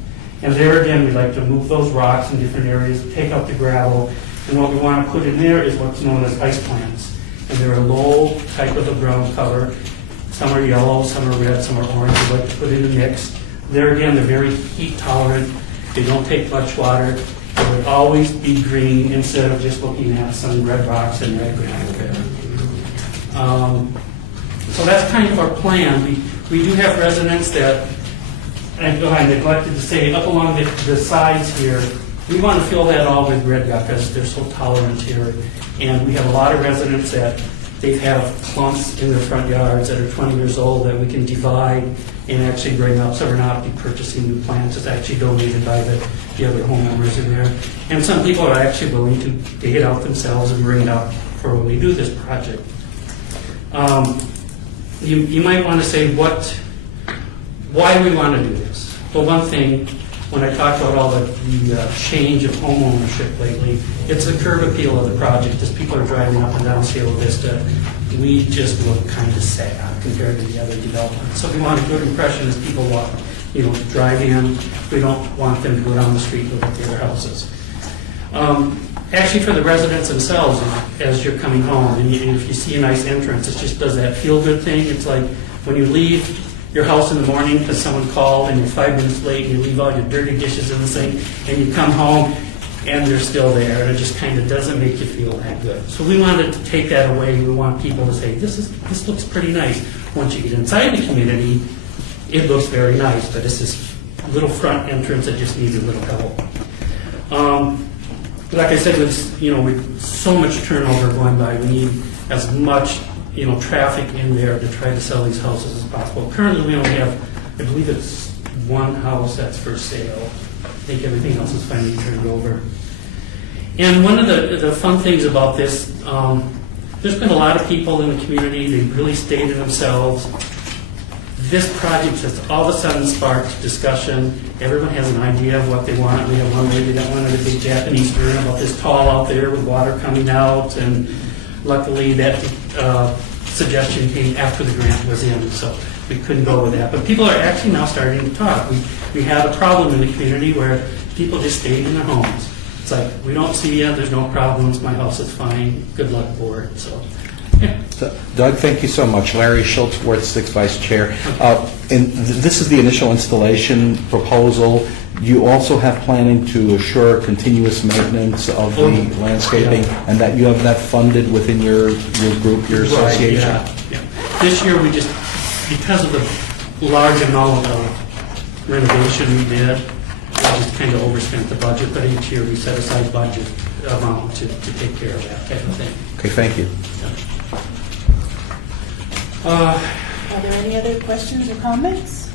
And there again, we like to move those rocks in different areas, take out the gravel, and what we want to put in there is what's known as ice plants. And they're a low type of a ground cover. Some are yellow, some are red, some are orange. We like to put in a mix. There again, they're very heat tolerant. They don't take much water. They would always be green instead of just looking at some red rocks and red gravel there. So that's kind of our plan. We do have residents that, and I neglected to say, up along the sides here, we want to fill that all with red yuccas. They're so tolerant here. And we have a lot of residents that they have clumps in their front yards that are 20 years old that we can divide and actually bring up. So we're not be purchasing new plants. It's actually donated by the other homeowners in there. And some people are actually willing to dig it out themselves and bring it up for when we do this project. You might want to say, why do we want to do this? Well, one thing, when I talked about all the change of home ownership lately, it's the curb appeal of the project. As people are driving up and down Cielo Vista, we just look kind of sad compared to the other developments. So we want a good impression as people walk, drive in. We don't want them to go down the street and look at the other houses. Actually, for the residents themselves, as you're coming home, and if you see a nice entrance, it just does that feel-good thing. It's like when you leave your house in the morning because someone called and you're 5 minutes late and you leave all your dirty dishes in the sink, and you come home and they're still there, and it just kind of doesn't make you feel that good. So we wanted to take that away. We want people to say, this looks pretty nice. Once you get inside the community, it looks very nice, but it's this little front entrance that just needs a little help. Like I said, with so much turnover going by, we need as much traffic in there to try to sell these houses as possible. Currently, we only have, I believe it's one house that's for sale. I think everything else is finally turned over. And one of the fun things about this, there's been a lot of people in the community. They really stayed to themselves. This project has all of a sudden sparked discussion. Everyone has an idea of what they want. We have one lady that wanted a big Japanese urn about this tall out there with water coming out, and luckily that suggestion came after the grant was in, so we couldn't go with that. But people are actually now starting to talk. We have a problem in the community where people just stayed in their homes. It's like, we don't see you, there's no problems, my house is fine, good luck, board. So, yeah. Doug, thank you so much. Larry Schultz, Ward 6 Vice Chair. And this is the initial installation proposal. You also have planning to assure continuous maintenance of the landscaping, and that you have that funded within your group, your association? Right, yeah. This year, we just, because of the large amount of renovation we did, we just kind of overspent the budget, but each year we set aside budget amount to take care of that type of thing. Okay, thank you. Are there any other questions or comments?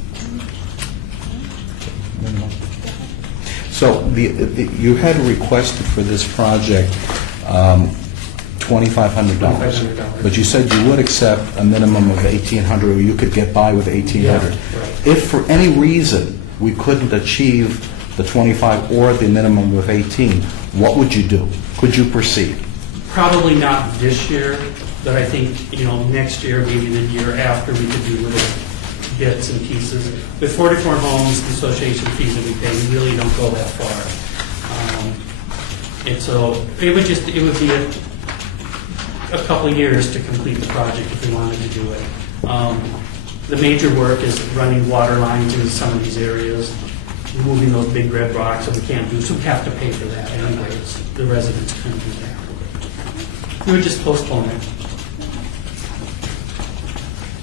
So you had requested for this project $2,500, but you said you would accept a minimum of $1,800, or you could get by with $1,800. Yeah, right. If for any reason we couldn't achieve the 25 or the minimum of 18, what would you do? Could you proceed? Probably not this year, but I think, next year, maybe the year after, we could do little bits and pieces. With 44 homes, the association fees that we pay, we really don't go that far. And so it would be a couple of years to complete the project if we wanted to do it. The major work is running water lines into some of these areas, moving those big red rocks that we can't do, so we have to pay for that anyways. The residents couldn't do that. We would just postpone it.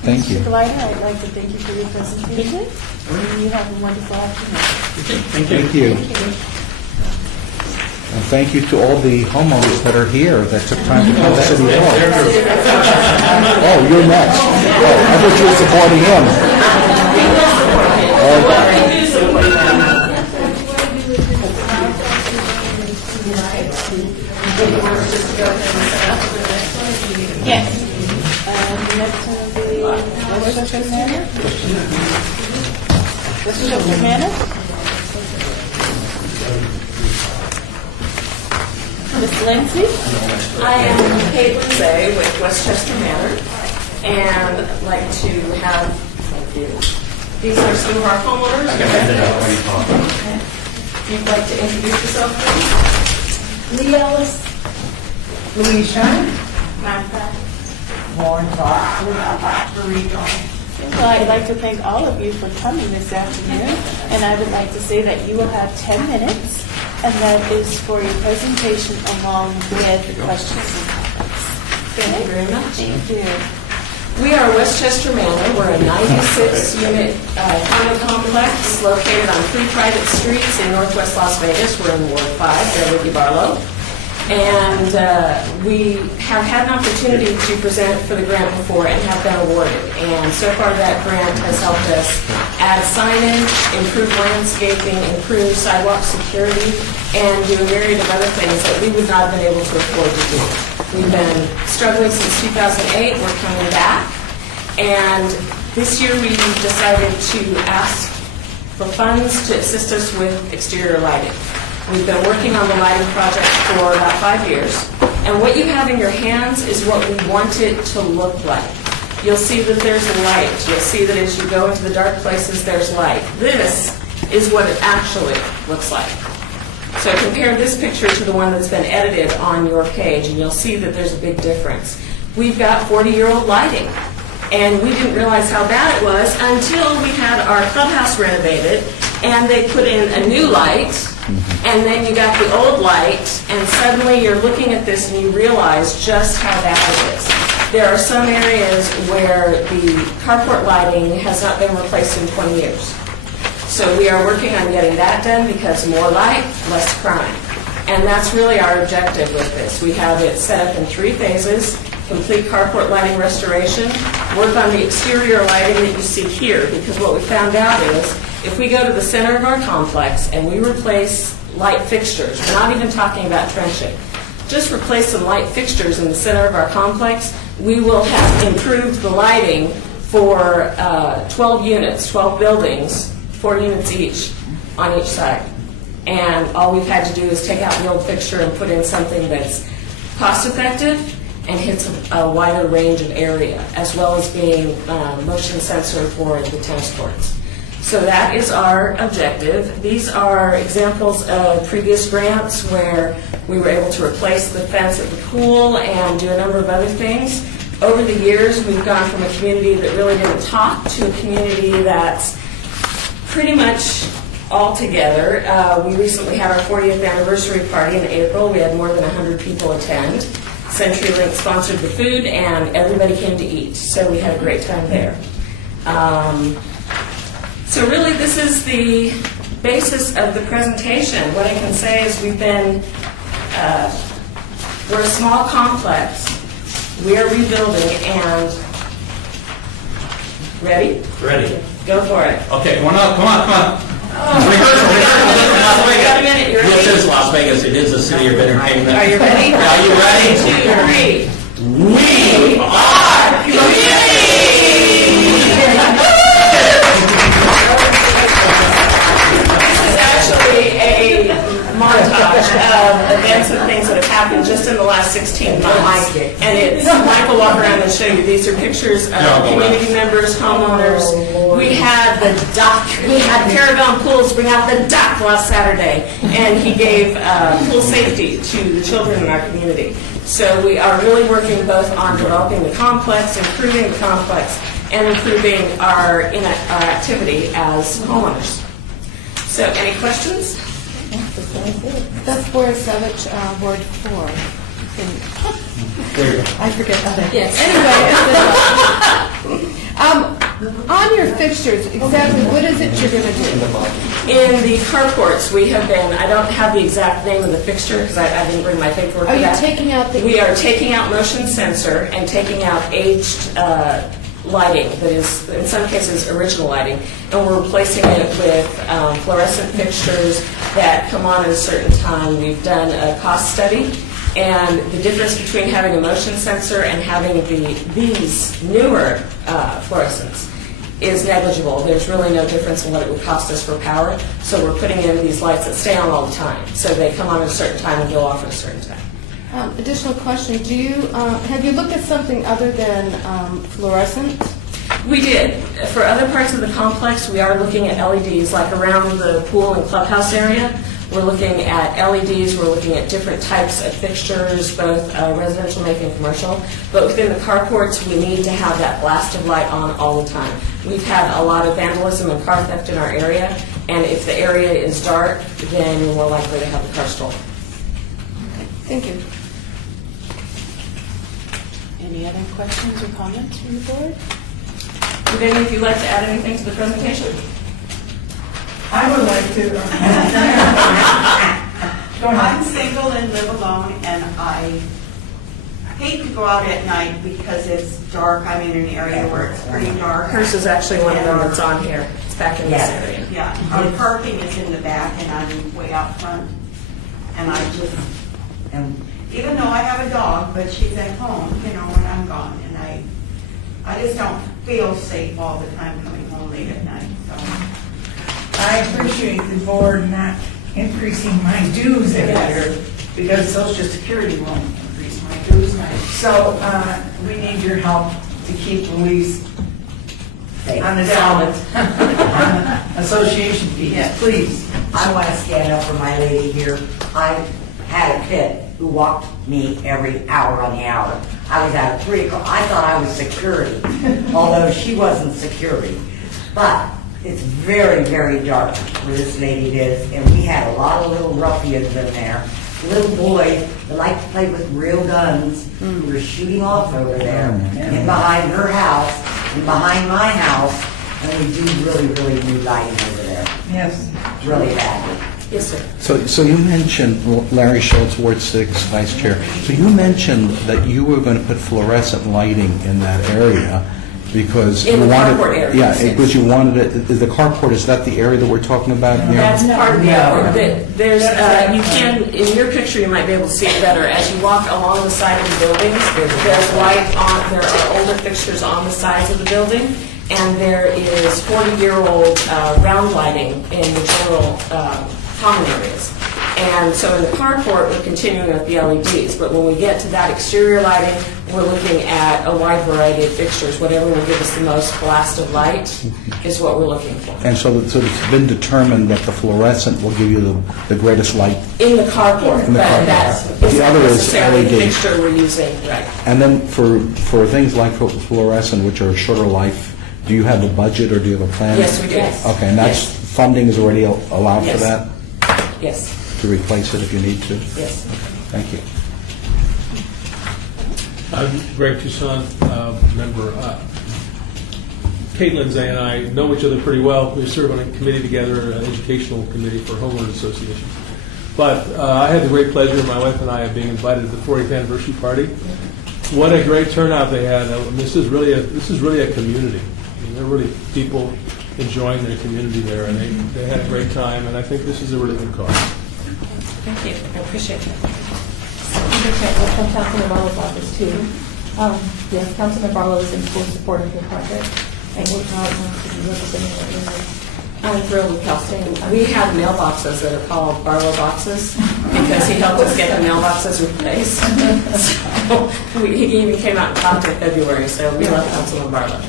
Thank you. Mr. Glider, I'd like to thank you for your presentation. And you have a wonderful afternoon. Thank you. And thank you to all the homeowners that are here that took time to come to City Hall. Oh, you're next. Oh, I thought you were supporting him. Yes. The next one will be Westchester Manor. Westchester Manor. Ms. Lindsay? I am Kate Lindsay with Westchester Manor, and I'd like to have, thank you, These are some of our homeowners. You'd like to introduce yourself, please? Lee Ellis. Louise Shine. Martha. Warren Clark. Marie John. Well, I'd like to thank all of you for coming this afternoon, and I would like to say that you will have 10 minutes, and that is for your presentation along with questions and comments. Thank you very much. Thank you. We are Westchester Manor. We're a 96-unit condo complex located on 3 private streets in northwest Las Vegas. We're in Ward 5, Beverly Barlow. And we have had an opportunity to present for the grant before and have been awarded. And so far that grant has helped us add signage, improve landscaping, improve sidewalk security, and do a myriad of other things that we would not have been able to afford to do. We've been struggling since 2008. We're coming back. And this year we decided to ask for funds to assist us with exterior lighting. We've been working on the lighting project for about 5 years. And what you have in your hands is what we want it to look like. You'll see that there's light. You'll see that as you go into the dark places, there's light. This is what it actually looks like. So compare this picture to the one that's been edited on your page, and you'll see that there's a big difference. We've got 40-year-old lighting, and we didn't realize how bad it was until we had our clubhouse renovated, and they put in a new light, and then you got the old light, and suddenly you're looking at this and you realize just how bad it is. There are some areas where the carport lighting has not been replaced in 20 years. So we are working on getting that done because more light, less crime. And that's really our objective with this. We have it set up in 3 phases: complete carport lighting restoration, work on the exterior lighting that you see here, because what we found out is if we go to the center of our complex and we replace light fixtures, we're not even talking about trenching, just replace some light fixtures in the center of our complex, we will have improved the lighting for 12 units, 12 buildings, 4 units each on each side. And all we've had to do is take out the old fixture and put in something that's cost-effective and hits a wider range of area, as well as being motion sensor for the tennis courts. So that is our objective. These are examples of previous grants where we were able to replace the fence at the pool and do a number of other things. Over the years, we've gone from a community that really didn't talk to a community that's pretty much all together. We recently had our 40th anniversary party in April. We had more than 100 people attend. CenturyLink sponsored the food, and everybody came to eat. So we had a great time there. So really, this is the basis of the presentation. What I can say is we're a small complex. We are rebuilding, and ready? Ready. Go for it. Okay, come on. Rehearsal. Wait a minute, you're This ready? is Las Vegas. It is a city of entertainment. Are you ready? Are you ready? 1, 2, 3. We are community! This is actually a montage of events and things that have happened just in the last 16 months. And it's, Michael will walk around and show you, these are pictures of community members, homeowners. We had the duck, we had Paragon Pools bring out the duck last Saturday, and he gave pool safety to the children in our community. So we are really working both on developing the complex, improving the complex, and improving our activity as homeowners. So any questions? That's Boris Savage, Ward 4. There you go. I forget that. Yes. Anyway, on your fixtures, exactly what is it you're going to do? In the carports, we have been, I don't have the exact name of the fixture because I didn't bring my paperwork for Are you that. taking out the... We are taking out motion sensor and taking out aged lighting that is, in some cases, original lighting, and we're replacing it with fluorescent fixtures that come on at a certain time. We've done a cost study, and the difference between having a motion sensor and having these newer fluorescents is negligible. There's really no difference in what it would cost us for power, so we're putting in these lights that stay on all the time, so they come on at a certain time and go off at a certain time. Additional question, have you looked at something other than fluorescent? We did. For other parts of the complex, we are looking at LEDs, like around the pool and clubhouse area. We're looking at LEDs, we're looking at different types of fixtures, both residential make and commercial. But within the carports, we need to have that blast of light on all the time. We've had a lot of vandalism and car theft in our area, and if the area is dark, then you're more likely to have the car stolen. Thank you. Any other questions or comments from the board? Would any of you like to add anything to the presentation? I would like to. I'm single and live alone, and I hate to go out at night because it's dark. I'm in an area where it's pretty dark. Hers is actually one of them that's on here. It's back in this area. Yeah, our parking is in the back, and I'm way out front. And I just, even though I have a dog, but she's at home, you know, when I'm gone, and I just don't feel safe all the time coming home late at night, so. I appreciate the board not increasing my dues every year, because Social Security won't increase my dues. So we need your help to keep Louise on the solid association fees, please. I want to stand up for my lady here. I had a kid who walked me every hour on the hour. I was out at 3 o'clock. I thought I was security, although she wasn't security. But it's very, very dark where this lady is, and we had a lot of little ruffians in there. Little boys that like to play with real guns who were shooting off over there and behind her house and behind my house, and we do really, really need lighting over there. Yes. Really badly. Yes, sir. So you mentioned, Larry Schultz, Ward 6, Vice Chair, so you mentioned that you were going to put fluorescent lighting in that area because In you the wanted... carport area, Yeah, yes. because you wanted it, is the carport, is that the area that we're talking about here? That's part of the airport. There's, you can, in your picture, you might be able to see it better. As you walk along the side of the buildings, there's light on, there are older fixtures on the sides of the building, and there is 40-year-old round lighting in the general common areas. And so in the carport, we're continuing with the LEDs, but when we get to that exterior lighting, we're looking at a wide variety of fixtures. Whatever will give us the most blast of light is what we're looking for. And so it's been determined that the fluorescent will give you the greatest light. In the carport, In the but carport. that's The other is necessarily the LED. fixture we're using, right. And then for things like fluorescent, which are shorter life, do you have a budget or do you have a plan? Yes, we do. Okay, and that's, funding is already allowed for Yes. that? Yes. To replace it if you need to? Yes. Thank you. I'm Greg Toussaint, member. Kate Lindsay and I know each other pretty well. We serve on a committee together, an educational committee for homeowners associations. But I had the great pleasure, my wife and I, of being invited to the 40th anniversary party. What a great turnout they had. This is really a community. I mean, there are really people enjoying their community there, and they had a great time, and I think this is a really good cause. Thank you. I appreciate that. From Councilman Barlow's office too. Yes, Councilman Barlow is in full support of the project, and we're proud to be representing the area. I'm thrilled with Kelsey. We have mailboxes that are called Barlow boxes because he helped us get the mailboxes replaced. So he even came out and talked in February, so we love Councilman Barlow.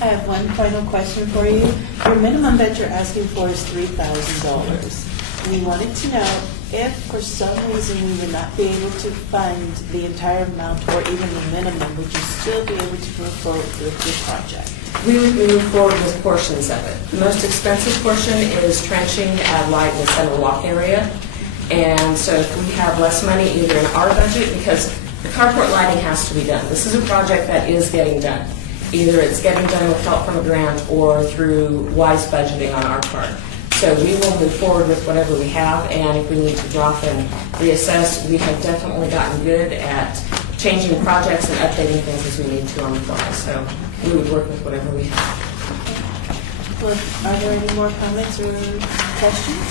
I have one final question for you. Your minimum that you're asking for is $3,000. We wanted to know if for some reason we would not be able to fund the entire amount or even the minimum, would you still be able to move forward with this project? We would move forward with portions of it. The most expensive portion is trenching at light in the center walk area. And so if we have less money either in our budget, because the carport lighting has to be done. This is a project that is getting done. Either it's getting done with help from a grant or through wise budgeting on our part. So we will move forward with whatever we have, and if we need to drop and reassess, we have definitely gotten good at changing projects and updating things as we need to on the fly. So we would work with whatever we have. Well, are there any more comments or questions?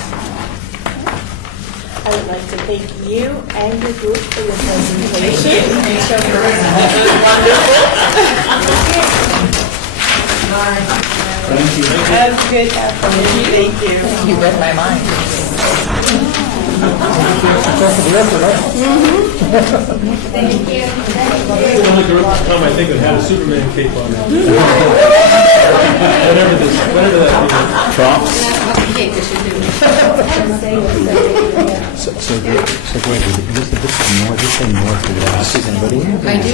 I would like to thank you and your group for your presentation. Thank you. Have a good afternoon. Thank you. You read my mind. Thank you. It's like the time I think it had a Superman cape on it. Whatever that means. Props? So So wait, this is north, this is north of Ross. Anybody? I do.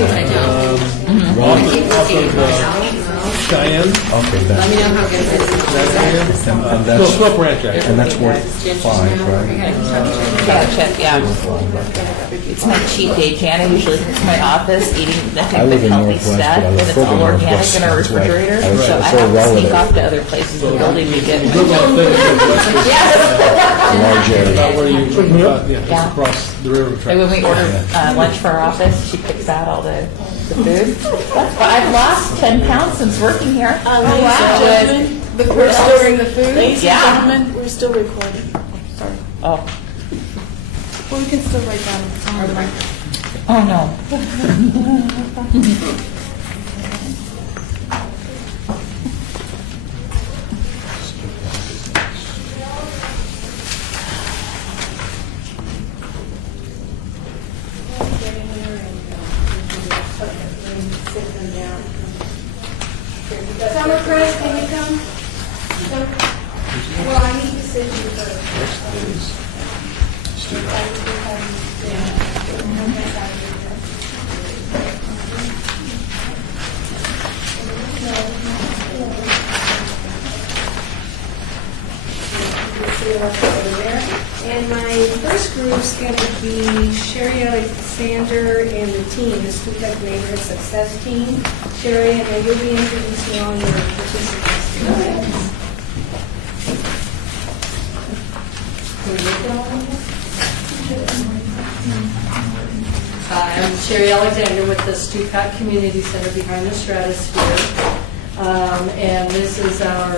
Cheyenne? Okay, Let me know how good it is. And No, that's, Smoke Ranch, actually. and that's worth 5, right? Gotta check, yeah. It's my cheat day. Jana usually comes to my office eating I nothing but live in healthy Northwest, stuff, but I and live it's further all organic northwest, in our that's why refrigerator, I was so I so have to relative. sneak off to other places in the building to get You look at the Large area. about where you, yeah, Yeah. it's across the railroad Like tracks. when we order lunch for our office, she picks out all the food. But I've lost 10 pounds since working here. Ladies and gentlemen, We're storing the food? ladies and Yeah. gentlemen, we're still recording. Sorry. Oh, Well, we can still write down our mic. oh no. Summer Chris, can you come? Well, I need to sit you first. And my first group's going to be Sherry Alexander and the team, the Stupak Neighborhood Success Team. Sherry, and you'll be introducing all your participants today. Hi, I'm Sherry Alexander with the Stupak Community Center behind the Stratosphere. And this is our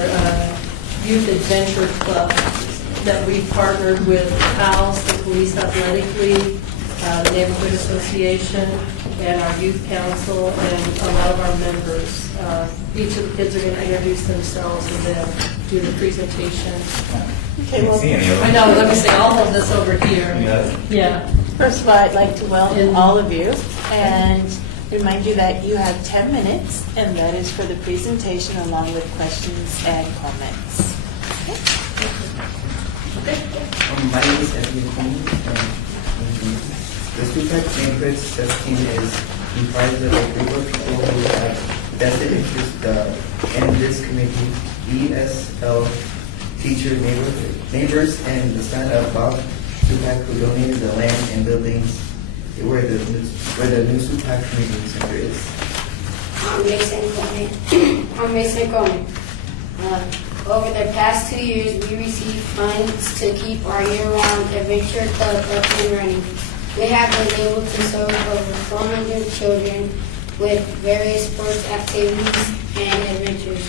youth adventure club that we partnered with PALS, the Police Athletic League, the Neighborhood Association, and our youth council, and a lot of our members. Each of the kids are going to introduce themselves and then do the presentation. Okay, well, I know, let me say, I'll hold this over here. Yeah. first of all, I'd like to welcome all of you and remind you that you have 10 minutes, and that is for the presentation along with questions and comments. My name is Edwin Kong. The Stupak Neighborhood Success Team is comprised of a group of people who have vested interest in this committee, ESL teacher neighbors, and the son of Bob Stupak, who donated the land and buildings where the new Stupak Community Center is. I'm Mason Coleman. Over the past 2 years, we received funds to keep our year-round adventure club up and running. We have been able to serve over 400 children with various sports activities and adventures.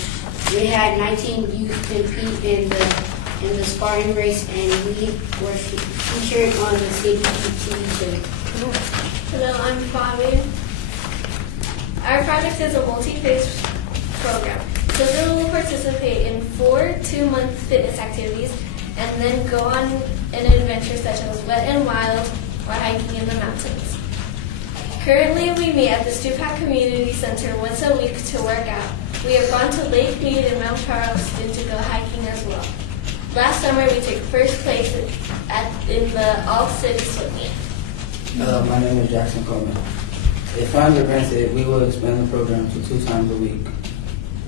We had 19 youth compete in the Spartan race, and we were featured on the CBT show. Hello, I'm Fabi. Our project is a multi-phase program. Children will participate in 4 two-month fitness activities and then go on an adventure such as Wet and Wild or hiking in the mountains. Currently, we meet at the Stupak Community Center once a week to work out. We have gone to Lake Mead and Mount Charleston to go hiking as well. Last summer, we took first place in the All-City Swim Meet. Hello, my name is Jackson Coleman. If funds are granted, we will expand the program to 2 times a week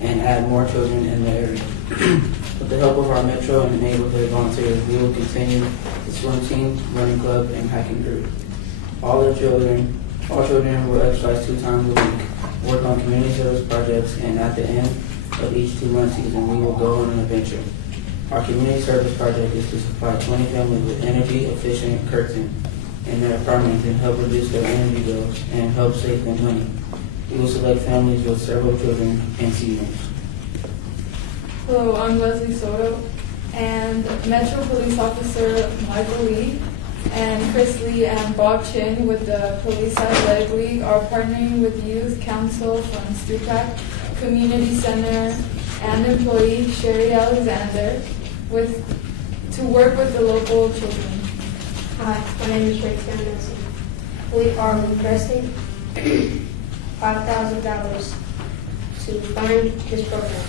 and add more children in the area. With the help of our Metro and neighborhood volunteers, we will continue the swim team, running club, and hiking group. All children will exercise 2 times a week, work on community service projects, and at the end of each 2-month season, we will go on an adventure. Our community service project is to supply 20 families with energy-efficient curtain in their apartments and help reduce their energy bills and help save them money. We will select families with several children and seniors. Hello, I'm Leslie Soto, and Metro Police Officer Michael Lee and Chris Lee and Bob Chin with the Police Athletic League are partnering with Youth Council from Stupak Community Center and employee Sherry Alexander to work with the local children. Hi, my name is Rick Nelson. We are requesting $5,000 to fund this program.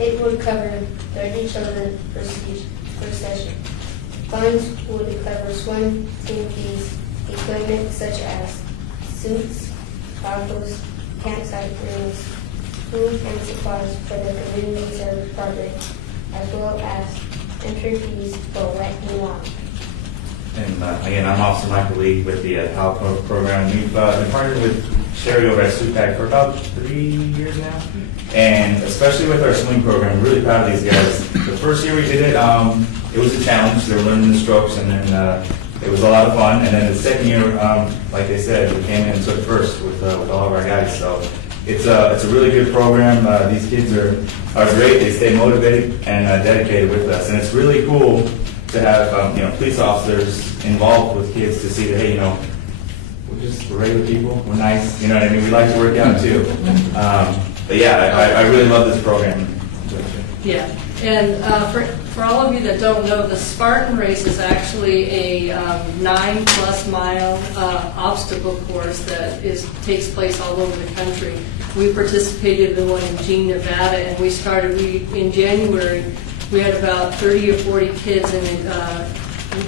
It would cover 30 children per session. Funds would cover swim team fees, equipment such as suits, goggles, campsite rooms, food and supplies for the community service project, as well as entry fees for wet and wild. And again, I'm Officer Michael Lee with the PAL program. We've been partnered with Sherry over at SUPAC for about 3 years now. And especially with our swim program, we're really proud of these guys. The first year we did it, it was a challenge. They were learning the strokes, and then it was a lot of fun. And then the second year, like they said, we came in and took first with all of our guys. So it's a really good program. These kids are great. They stay motivated and dedicated with us. And it's really cool to have police officers involved with kids to see that, hey, we're just regular people. We're nice. You know what I mean? We like to work out too. But yeah, I really love this program. Yeah, and for all of you that don't know, the Spartan Race is actually a 9+ mile obstacle course that takes place all over the country. We participated in one in Jean, Nevada, and in January, we had about 30 or 40 kids, and it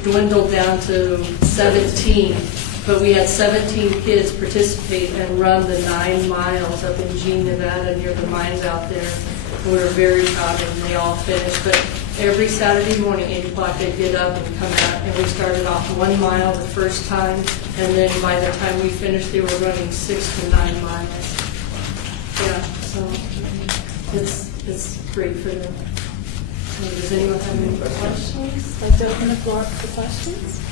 dwindled down to 17. But we had 17 kids participate and run the 9 miles up in Jean, Nevada, near the mines out there. We were very proud of them. They all finished. But every Saturday morning, 8 o'clock, they'd get up and come out. And we started off 1 mile the first time. And then by the time we finished, they were running 6 to 9 miles. Yeah, so it's great for them. Does anyone have any questions? Let's open the floor for questions.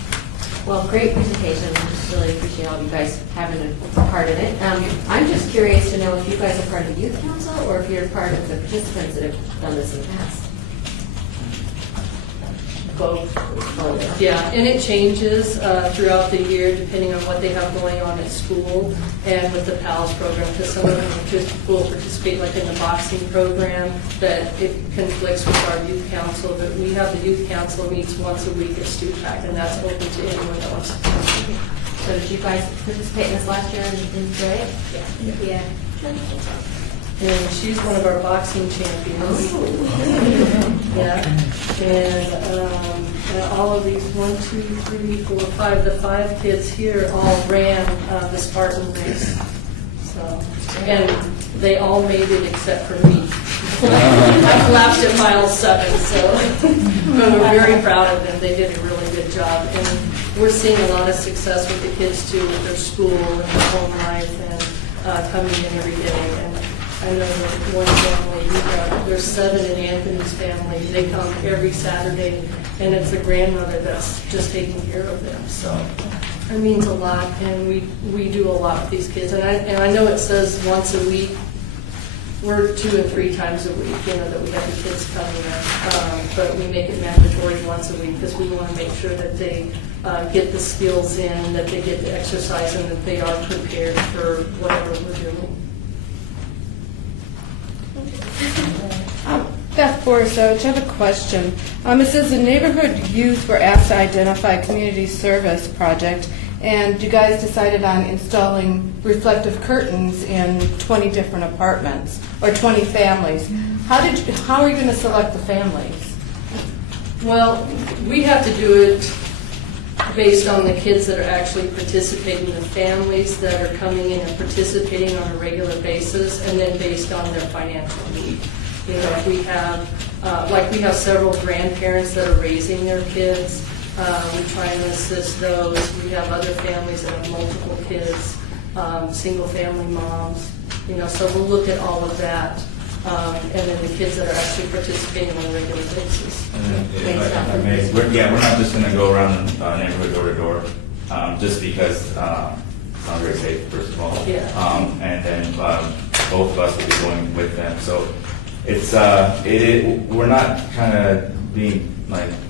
Well, great presentation. I just really appreciate all of you guys having a part in it. I'm just curious to know if you guys are part of the youth council or if you're part of the participants that have done this in the past. Both. Yeah, and it changes throughout the year depending on what they have going on at school and with the PALS program, because some of them will participate like in the boxing program that it conflicts with our youth council. But we have the youth council meets once a week at STUPAC, and that's open to anyone that wants to participate. So did you guys participate in this last year and enjoy it? Yeah. And she's one of our boxing champions. Yeah. And all of these, 1, 2, 3, 4, 5, the 5 kids here all ran the Spartan race. So, and they all made it except for me. I collapsed at mile 7, so but we're very proud of them. They did a really good job. And we're seeing a lot of success with the kids too, with their school and their home life and coming in every day. And I know that one family, there's 7 in Anthony's family. They come every Saturday, and it's a grandmother that's just taking care of them. So it means a lot, and we do a lot with these kids. And I know it says once a week. We're 2 and 3 times a week, that we have the kids coming in. But we make it mandatory once a week because we want to make sure that they get the skills in, that they get the exercise, and that they are prepared for whatever we're doing. Beth Borisovich, I have a question. It says the neighborhood youth were asked to identify a community service project, and you guys decided on installing reflective curtains in 20 different apartments, or 20 families. How are you going to select the families? Well, we have to do it based on the kids that are actually participating, the families that are coming in and participating on a regular basis, and then based on their financial need. If we have, we have several grandparents that are raising their kids. We try and assist those. We have other families that have multiple kids, single-family moms. So we'll look at all of that, and then the kids that are actually participating on a regular basis. We're not just going to go around the neighborhood door to door, just because it's not very safe, first of all. Yeah. And then both of us will be going with them. So it's we're not kind of being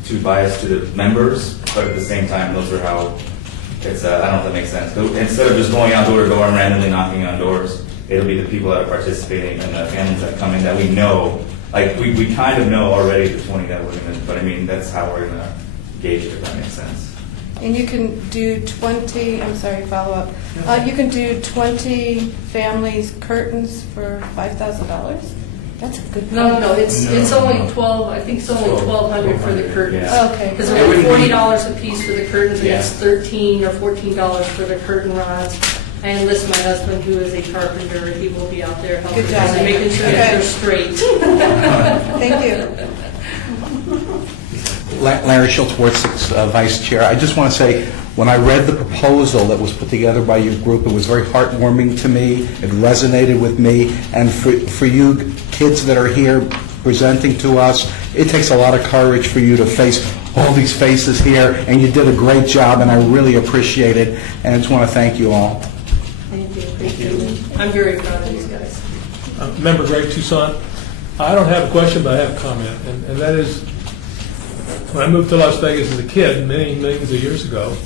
too biased to the members, but at the same time, those are how it's. I don't know if that makes sense. Instead of just going out door to door and randomly knocking on doors, it'll be the people that are participating and the families that come in that we know. We kind of know already the 20 that we're going to. But I mean, that's how we're going to gauge it, if that makes sense. And you can do 20, I'm sorry, follow up. You can do 20 families curtains for $5,000? That's a good. No, it's only 12, I think it's only 1,200 for the curtains. Yeah. Okay. Because they're only $40 a piece for the curtains, and it's $13 or $14 for the curtain rods. I enlist my husband, who is a carpenter, he will be out there helping Good job. us and making sure that they're straight. Thank you. Larry Schultz, Ward 6 Vice Chair. I just want to say, when I read the proposal that was put together by your group, it was very heartwarming to me. It resonated with me. And for you kids that are here presenting to us, it takes a lot of courage for you to face all these faces here, and you did a great job, and I really appreciate it. And I just want to thank you all. Thank you, appreciate it. I'm very proud of these guys. Member Greg Toussaint, I don't have a question, but I have a comment, and that is, when I moved to Las Vegas as a kid, many millions of years ago,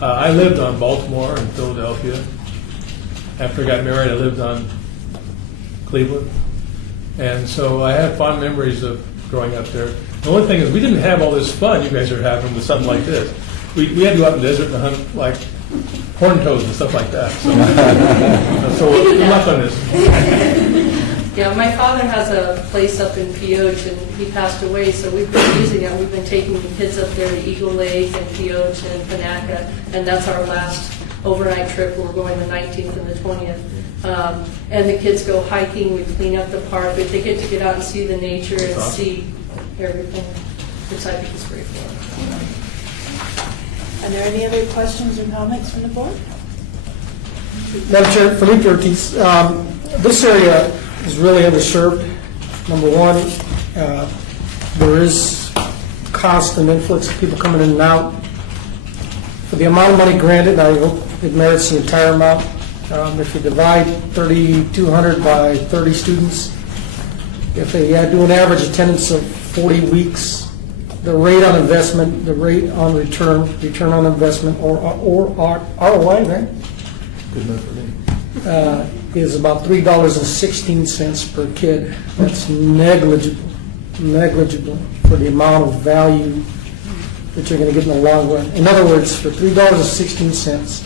I lived on Baltimore and Philadelphia. After I got married, I lived on Cleveland. And so I have fond memories of growing up there. The only thing is, we didn't have all this fun you guys are having with something like this. We had to go out in the desert and hunt like horned toads and stuff like that. So good luck on this. Yeah, my father has a place up in Pioche, and he passed away, so we've been using it. We've been taking the kids up there to Eagle Lake and Pioche and Panaca, and that's our last overnight trip. We're going the 19th and the 20th. And the kids go hiking, we clean up the park, but they get to get out and see the nature and see everything, which I think is great for them. Are there any other questions or comments from the board? Madam Chair, Felipe Ortiz. This area is really underserved. Number one, there is constant influx of people coming in and out. For the amount of money granted, I hope it merits the entire amount. If you divide 3,200 by 30 students, if they do an average attendance of 40 weeks, the rate on investment, the rate on return on investment, or ROI, right? Good enough for me. Is about $3.16 per kid. That's negligible for the amount of value that you're going to get in the long run. In other words, for $3.16,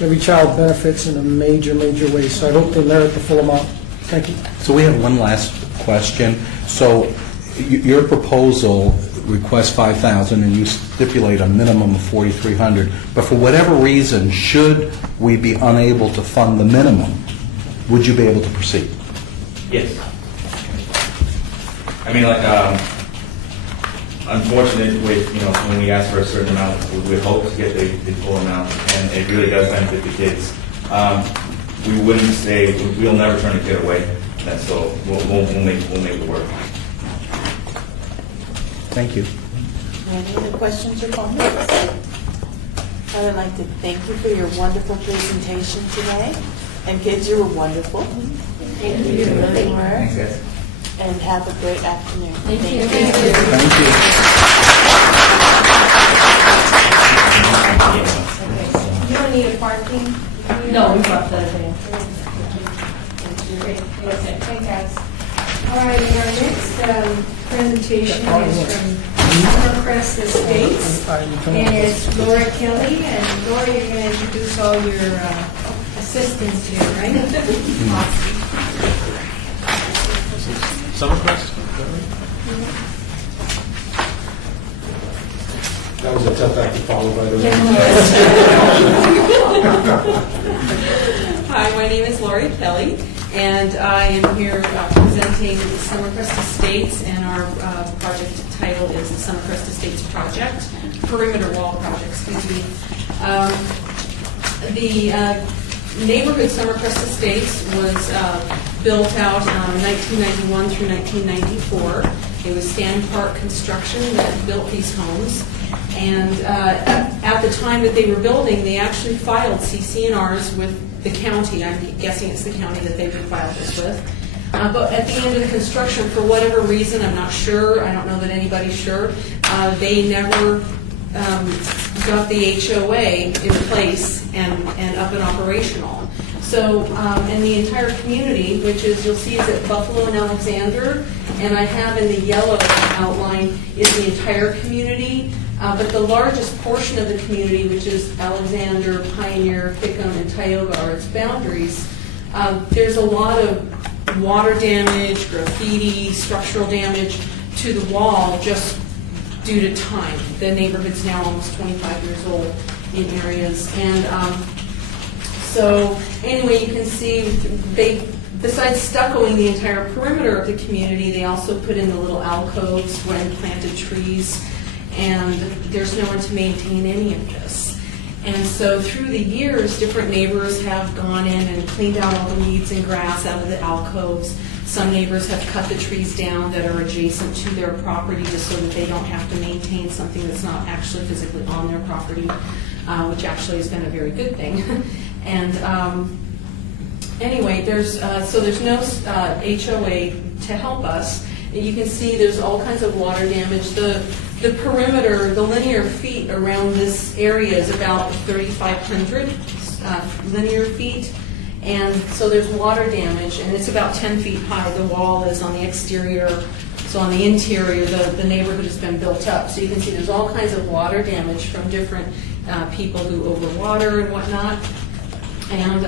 every child benefits in a major, major way. So I hope they merit the full amount. Thank you. So we have one last question. So your proposal requests $5,000 and you stipulate a minimum of $4,300. But for whatever reason, should we be unable to fund the minimum, would you be able to proceed? Yes. I mean, like, unfortunate with, when we ask for a certain amount, we hope to get the full amount, and it really does benefit the kids. We wouldn't say, we'll never turn a kid away, and so we'll make it work. Thank you. Any other questions or comments? I would like to thank you for your wonderful presentation today. And kids, you were wonderful. Thank you. You really were. Thanks, guys. And have a great afternoon. Thank you. Thank You don't need a parking? No, we brought that in. Great. Okay, guys. All right, and our next presentation is from Summercrest Estates, and it's Laura Kelly. And Laura, you're going to introduce all your assistants here, right? Summercrest? That was a tough act to follow, by the way. Hi, my name is Lori Kelly, and I am here presenting Summercrest Estates, and our project title is the Summercrest Estates Project, Perimeter Wall Project, excuse me. The neighborhood Summercrest Estates was built out 1991 through 1994. It was Stan Park Construction that built these homes. And at the time that they were building, they actually filed CC&Rs with the county. I'm guessing it's the county that they would file this with. But at the end of the construction, for whatever reason, I'm not sure, I don't know that anybody's sure, they never got the HOA in place and up and operational. So, and the entire community, which is, you'll see, is at Buffalo and Alexander, and I have in the yellow outline is the entire community. But the largest portion of the community, which is Alexander, Pioneer, Hickam, and Tioga, are its boundaries. There's a lot of water damage, graffiti, structural damage to the wall just due to time. The neighborhood's now almost 25 years old in areas. And so anyway, you can see they, besides stuccoing the entire perimeter of the community, they also put in the little alcoves and planted trees, and there's no one to maintain any of this. And so through the years, different neighbors have gone in and cleaned out all the weeds and grass out of the alcoves. Some neighbors have cut the trees down that are adjacent to their property just so that they don't have to maintain something that's not actually physically on their property, which actually has been a very good thing. And anyway, there's no HOA to help us. You can see there's all kinds of water damage. The perimeter, the linear feet around this area is about 3,500 linear feet. And so there's water damage, and it's about 10 feet high. The wall is on the exterior. So on the interior, the neighborhood has been built up. So you can see there's all kinds of water damage from different people who overwater and whatnot. And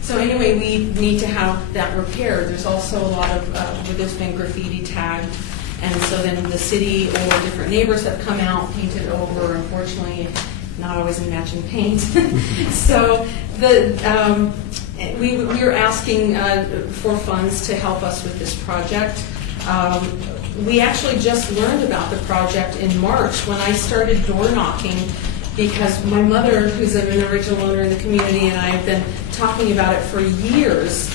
so anyway, we need to have that repaired. There's also a lot of, where there's been graffiti tagged. And so then the city or different neighbors have come out, painted over, unfortunately, not always in matching paint. So we were asking for funds to help us with this project. We actually just learned about the project in March when I started door knocking, because my mother, who's an original owner in the community, and I have been talking about it for years,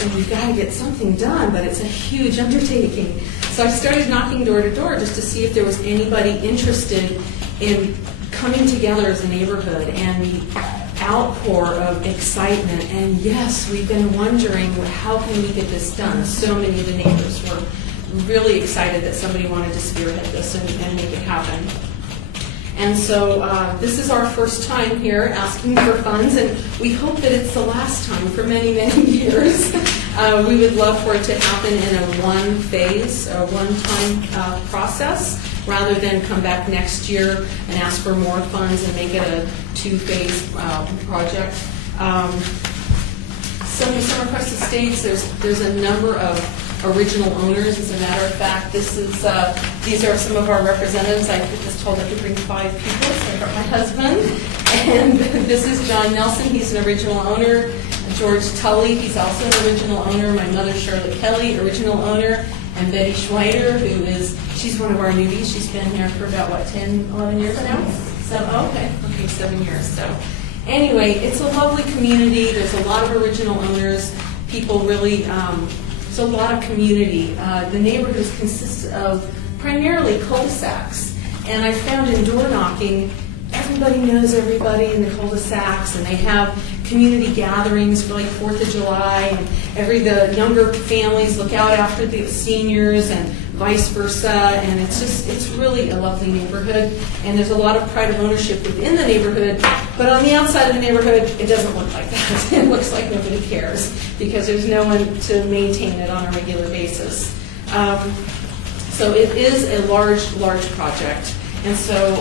and we've got to get something done, but it's a huge undertaking. So I started knocking door to door just to see if there was anybody interested in coming together as a neighborhood, and the outpour of excitement. And yes, we've been wondering, how can we get this done? So many of the neighbors were really excited that somebody wanted to spearhead this and make it happen. And so this is our first time here asking for funds, and we hope that it's the last time for many, many years. We would love for it to happen in a one-phase, a one-time process, rather than come back next year and ask for more funds and make it a two-phase project. Some requested states, there's a number of original owners. As a matter of fact, these are some of our representatives. I was told I could bring 5 people, so I brought my husband. And this is John Nelson. He's an original owner. George Tully, he's also an original owner. My mother, Charlotte Kelly, original owner. And Betty Schweider, she's one of our newbies. She's been here for about, 10, 11 years now? Okay, 7 years. So anyway, it's a lovely community. There's a lot of original owners. People really, there's a lot of community. The neighborhood consists of primarily cul-de-sacs. And I found in door knocking, everybody knows everybody in the cul-de-sacs, and they have community gatherings for like 4th of July, and the younger families look out after the seniors and vice versa, and it's really a lovely neighborhood, and there's a lot of pride of ownership within the neighborhood, but on the outside of the neighborhood, it doesn't look like that. It looks like nobody cares, because there's no one to maintain it on a regular basis. So it is a large project. And so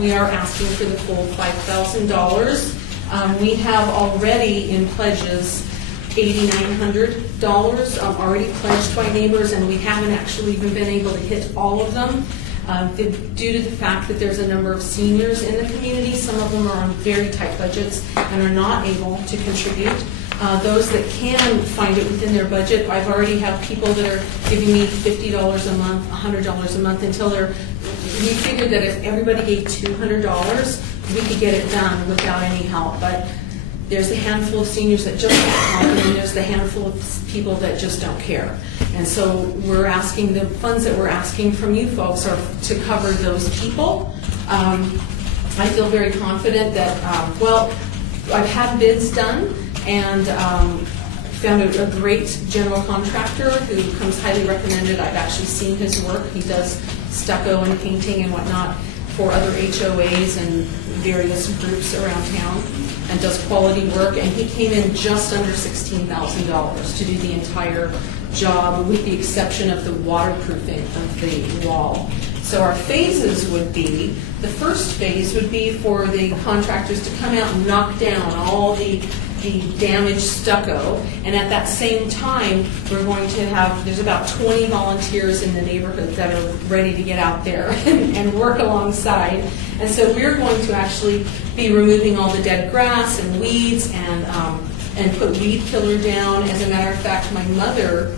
we are asking for the full $5,000. We have already in pledges $8,900 already pledged by neighbors, and we haven't actually even been able to hit all of them due to the fact that there's a number of seniors in the community. Some of them are on very tight budgets and are not able to contribute. Those that can find it within their budget, I've already have people that are giving me $50 a month, $100 a month until we figured that if everybody gave $200, we could get it done without any help. But there's a handful of seniors that just want help, and there's the handful of people that just don't care. And so we're asking, the funds that we're asking from you folks are to cover those people. I feel very confident that, I've had bids done, and found a great general contractor who comes highly recommended. I've actually seen his work. He does stucco and painting and whatnot for other HOAs and various groups around town, and does quality work. And he came in just under $16,000 to do the entire job, with the exception of the waterproofing of the wall. So our phases would be, the first phase would be for the contractors to come out and knock down all the damaged stucco, and at that same time, we're going to have, there's about 20 volunteers in the neighborhood that are ready to get out there and work alongside. And so we're going to actually be removing all the dead grass and weeds and put weed killer down. As a matter of fact, my mother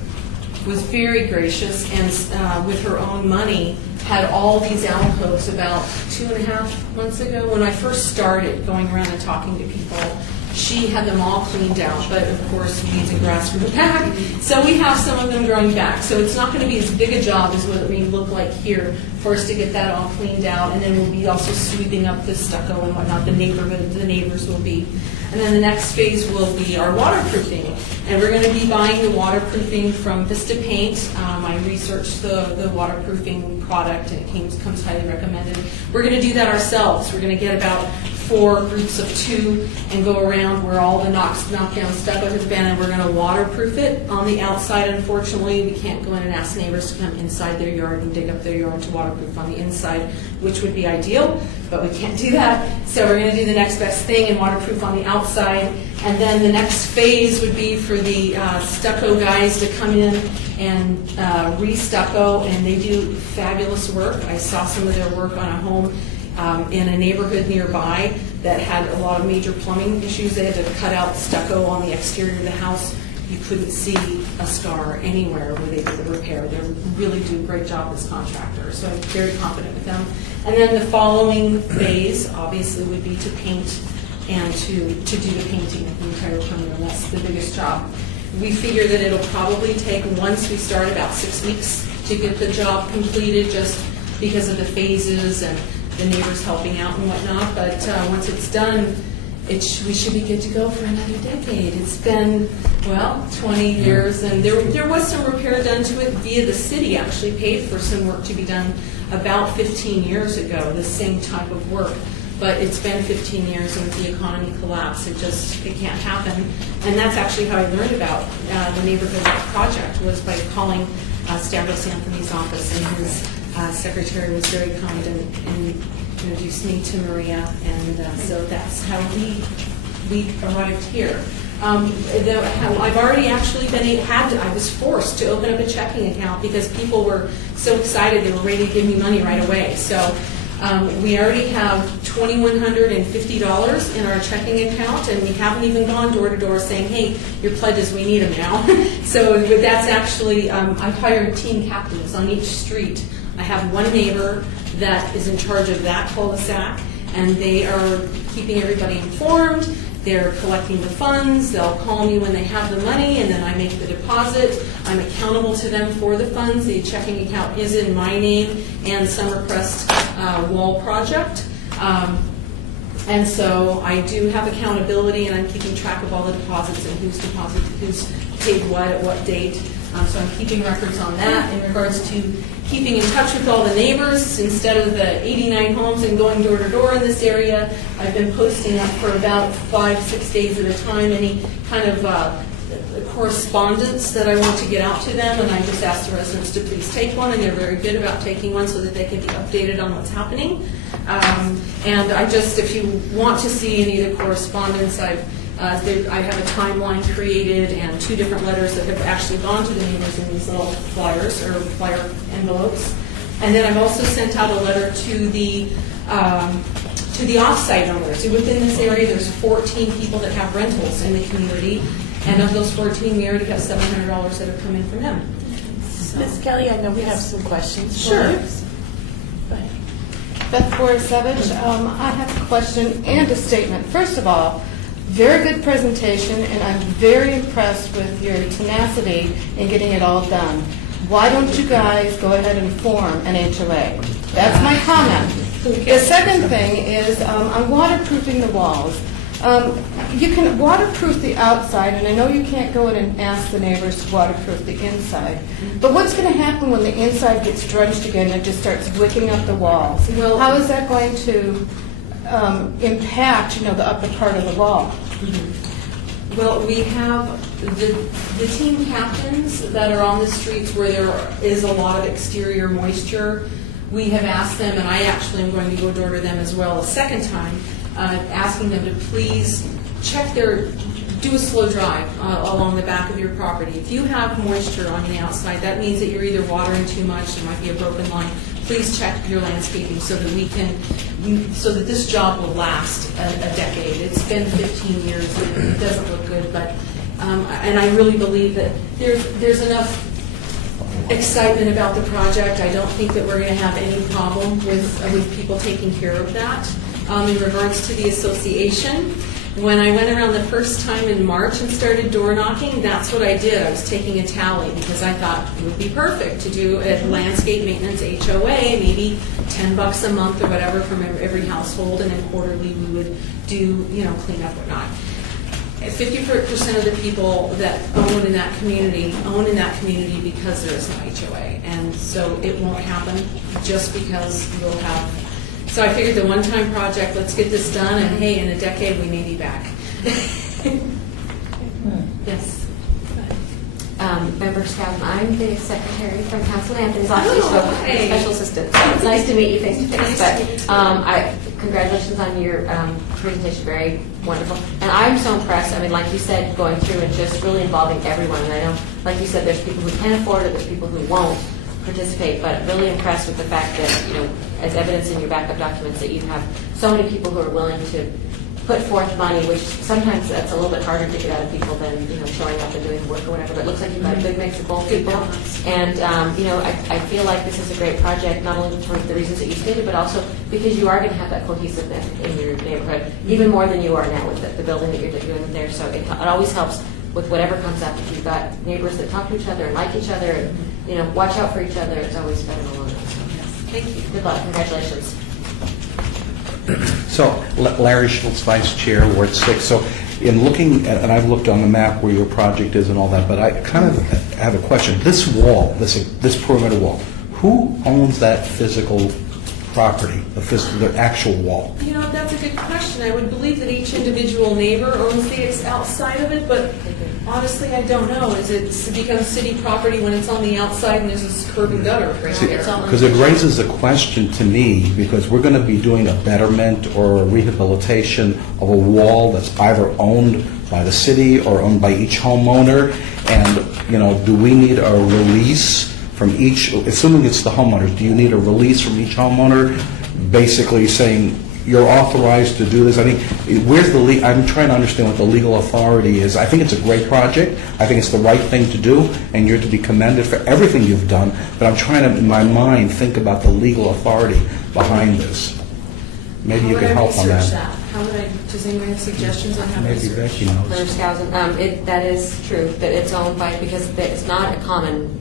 was very gracious and with her own money had all these alcoves about 2.5 months ago when I first started going around and talking to people. She had them all cleaned out, but of course weeds and grass grew back. So we have some of them growing back. So it's not going to be as big a job as what it may look like here for us to get that all cleaned out. And then we'll be also sweeping up the stucco and whatnot. The neighbors will be. And then the next phase will be our waterproofing. And we're going to be buying the waterproofing from Vista Paint. I researched the waterproofing product and it comes highly recommended. We're going to do that ourselves. We're going to get about 4 groups of 2 and go around where all the knockdown stucco has been, and we're going to waterproof it on the outside. Unfortunately, we can't go in and ask neighbors to come inside their yard and dig up their yard to waterproof on the inside, which would be ideal, but we can't do that. So we're going to do the next best thing and waterproof on the outside. And then the next phase would be for the stucco guys to come in and re-stucco, and they do fabulous work. I saw some of their work on a home in a neighborhood nearby that had a lot of major plumbing issues. They had to cut out stucco on the exterior of the house. You couldn't see a scar anywhere where they did the repair. They really do a great job as contractors, so I'm very confident with them. And then the following phase, obviously, would be to paint and to do the painting of the entire perimeter. That's the biggest job. We figure that it'll probably take, once we start, about 6 weeks to get the job completed, just because of the phases and the neighbors helping out and whatnot. But once it's done, we should be good to go for another decade. It's been, 20 years, and there was some repair done to it via the city. Actually paid for some work to be done about 15 years ago, the same type of work. But it's been 15 years, and with the economy collapse, it can't happen. And that's actually how I learned about the neighborhood project, was by calling Stavros Anthony's office, and his secretary was very kind and introduced me to Maria, and so that's how we arrived here. I've already actually I was forced to open up a checking account because people were so excited they were ready to give me money right away. So we already have $2,150 in our checking account, and we haven't even gone door to door saying, hey, your pledges, we need them now. So that's actually, I've hired team captains on each street. I have one neighbor that is in charge of that cul-de-sac, and they are keeping everybody informed. They're collecting the funds. They'll call me when they have the money, and then I make the deposit. I'm accountable to them for the funds. The checking account is in my name and Summercrest Wall Project. And so I do have accountability, and I'm keeping track of all the deposits and who's paid what at what date. So I'm keeping records on that. In regards to keeping in touch with all the neighbors, instead of the 89 homes and going door to door in this area, I've been posting up for about 5-6 days at a time any kind of correspondence that I want to get out to them, and I just ask the residents to please take one, and they're very good about taking one so that they can be updated on what's happening. And if you want to see any of the correspondence, I have a timeline created and 2 different letters that have actually gone to the neighbors in these little flyers or flyer envelopes. And then I've also sent out a letter to the off-site owners. Within this area, there's 14 people that have rentals in the community, and of those 14, we already have $700 that have come in from them. So. Ms. Kelly, I know we have some questions. Sure. Beth Borisevich, I have a question and a statement. First of all, very good presentation, and I'm very impressed with your tenacity in getting it all done. Why don't you guys go ahead and form an HOA? That's my comment. The second thing is on waterproofing the walls. You can waterproof the outside, and I know you can't go in and ask the neighbors to waterproof the inside. But what's going to happen when the inside gets drenched again and it just starts wicking up the walls? Well, how is that going to impact, the upper part of the wall? Mm-hmm. Well, we have the team captains that are on the streets where there is a lot of exterior moisture. we have asked them, and I actually am going to go door to them as well a second time, asking them to please check do a slow drive along the back of your property. If you have moisture on the outside, that means that you're either watering too much, there might be a broken line. Please check your landscaping so that this job will last a decade. It's been 15 years and it doesn't look good, but and I really believe that there's enough excitement about the project. I don't think that we're going to have any problem with people taking care of that. In regards to the association, when I went around the first time in March and started door knocking, that's what I did. I was taking a tally because I thought it would be perfect to do a landscape maintenance HOA, maybe $10 a month or whatever from every household, and then quarterly we would do, clean up or not. 50% of the people that own in that community because there is no HOA, and so it won't happen just because we'll have. So I figured the one-time project, let's get this done, and hey, in a decade we may be back. Yes. Member Scout, I'm the secretary from Councilman Anthony's office, Oh, so hey. special assistant. So it's nice to meet you face to face. But congratulations on your presentation, very wonderful. And I'm so impressed. I mean, like you said, going through and just really involving everyone. And I know, like you said, there's people who can afford it, there's people who won't participate. But really impressed with the fact that, as evidence in your backup documents, that you have so many people who are willing to put forth money, which sometimes that's a little bit harder to get out of people than showing up and doing the work or whatever. But it looks like you've got a good mix of both people. And I feel like this is a great project, not only for the reasons that you stated, but also because you are going to have that cohesiveness in your neighborhood, even more than you are now with the building that you're doing there. So it always helps with whatever comes up. If you've got neighbors that talk to each other and like each other, and watch out for each other, it's always better alone. So, thank you. Good luck. Congratulations. So, Larry Schultz, Vice Chair, Ward 6. So, in looking at, and I've looked on the map where your project is and all that, but I kind of have a question. This wall, this perimeter wall, who owns that physical property, the actual wall? That's a good question. I would believe that each individual neighbor owns the outside of it, but honestly, I don't know. Is it becomes city property when it's on the outside and there's this curb and gutter right there? Because it raises a question to me, because we're going to be doing a betterment or a rehabilitation of a wall that's either owned by the city or owned by each homeowner, and do we need a release from each, assuming it's the homeowners, do you need a release from each homeowner basically saying you're authorized to do this? I mean, I'm trying to understand what the legal authority is. I think it's a great project. I think it's the right thing to do, and you're to be commended for everything you've done, but I'm trying to, in my mind, think about the legal authority behind this. Maybe you can help on that. How would I, does anyone have suggestions on how to Maybe research? Becky knows. Member Skousen, that is true, that it's owned by, because it's not a common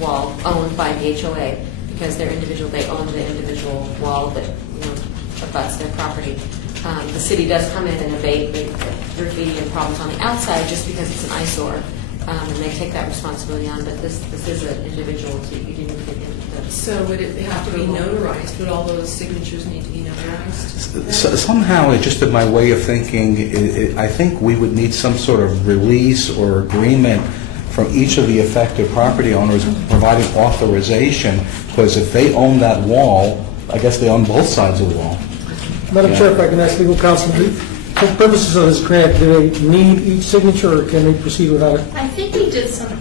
wall owned by the HOA, because they're individual, they own the individual wall that abuts their property. The city does come in and abate the graffiti and problems on the outside just because it's an eyesore, and they take that responsibility on, but this is an individual, so you do need to get into the... So would it have to be notarized? Would all those signatures need to be notarized? Somehow, just in my way of thinking, I think we would need some sort of release or agreement from each of the affected property owners providing authorization, because if they own that wall, I guess they own both sides of the wall. Madam Chair, if I can ask legal counsel, for purposes of this grant, do they need each signature, or can they proceed without it? I think we did some,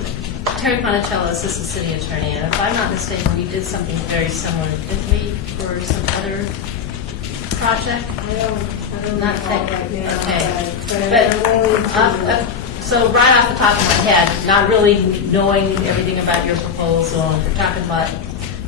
Terry Ponatello, Assistant City Attorney, and if I'm not mistaken, we did something very similar, didn't we, for some other project? I don't Not recall that, right now, okay. but So right off the top of my head, not really knowing everything about your proposal, and we're talking about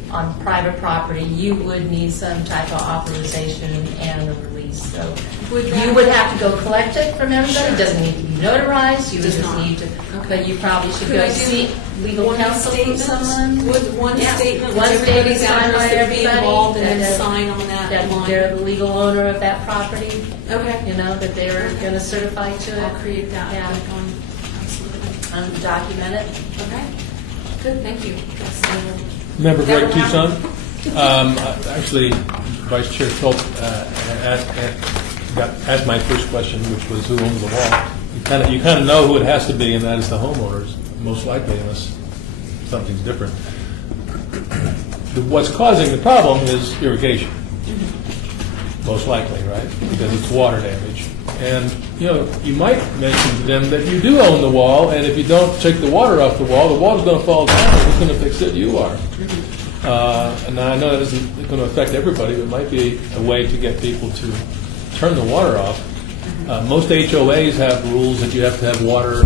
on private property, you would need some type of authorization and a release. So you would have to go collect it from everybody. It doesn't need to be notarized. You would just need to, but you probably should go seek legal counsel from someone. Would one statement, One with everybody's statement signed by address that be everybody, involved, and then that sign on that line? they're the legal owner of that property. Okay. That they were going to certify to it. I'll create that. Yeah. Absolutely. Document it. Okay. Good, thank you. Member Greg Member Tucson. Actually, Vice Chair Schultz asked my first question, which was who owns the wall. You kind of know who it has to be, and that is the homeowners, most likely, unless something's different. what's causing the problem is irrigation, most likely, right? Because it's water damage. And, you might mention to them that you do own the wall, and if you don't take the water off the wall's going to fall down. Who's going to fix it? You are. And I know that isn't going to affect everybody, but it might be a way to get people to turn the water off. Most HOAs have rules that you have to have water,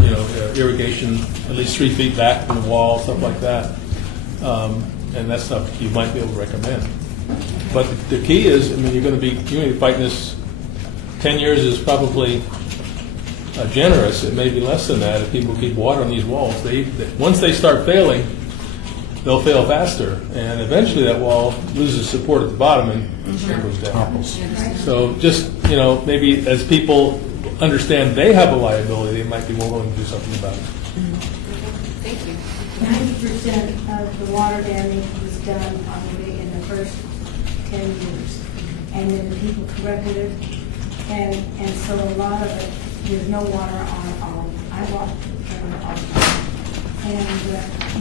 irrigation at least 3 feet back from the wall, stuff like that. And that's stuff you might be able to recommend. But the key is, you're going to be fighting this. 10 years is probably generous. It may be less than that if people keep water on these walls. Once they start failing, they'll fail faster, and eventually that wall loses support at the bottom and goes down. So just, maybe as people understand they have a liability, they might be more willing to do something about it. Thank you. 90% of the water damage was done probably in the first 10 years, and then the people corrected it, and so a lot of it, there's no water on. I walk all the time. And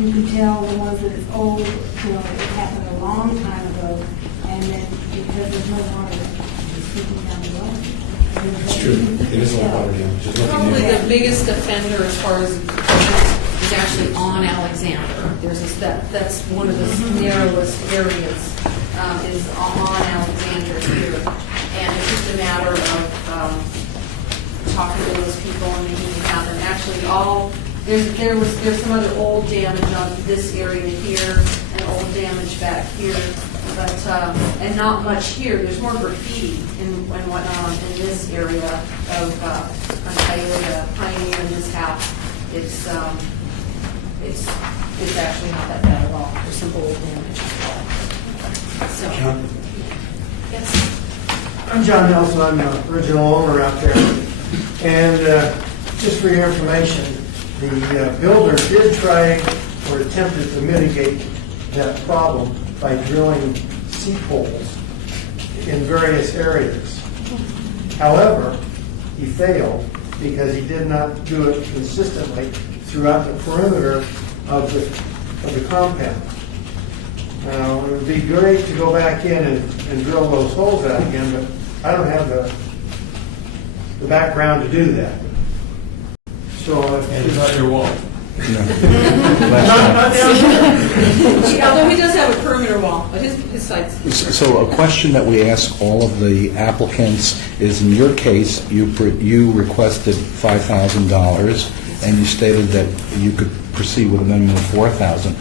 you can tell the ones that is old, it happened a long time ago, and then because there's no water, it's seeping down the road. It's true. It is a lot of water damage. There's nothing Probably there. the biggest offender as far as is actually on Alexander. That's one of the narrowest areas, is on Alexander here. And it's just a matter of talking to those people and making it happen. Actually, there's some other old damage on this area here and old damage back here, but and not much here. There's more graffiti and whatnot in this area of Pioneer in this house. It's actually not that bad at all. There's some old damage as well. So, yes. I'm John Nelson. I'm the original owner out there. And just for your information, the builder did try or attempted to mitigate that problem by drilling seep holes in various areas. However, he failed because he did not do it consistently throughout the perimeter of the compound. Now, it would be great to go back in and drill those holes out again, but I don't have the background to do that. So it's not your wall. Although he does have a perimeter wall, but his side's... So a question that we ask all of the applicants is, in your case, you requested $5,000, and you stated that you could proceed with a minimum of $4,000.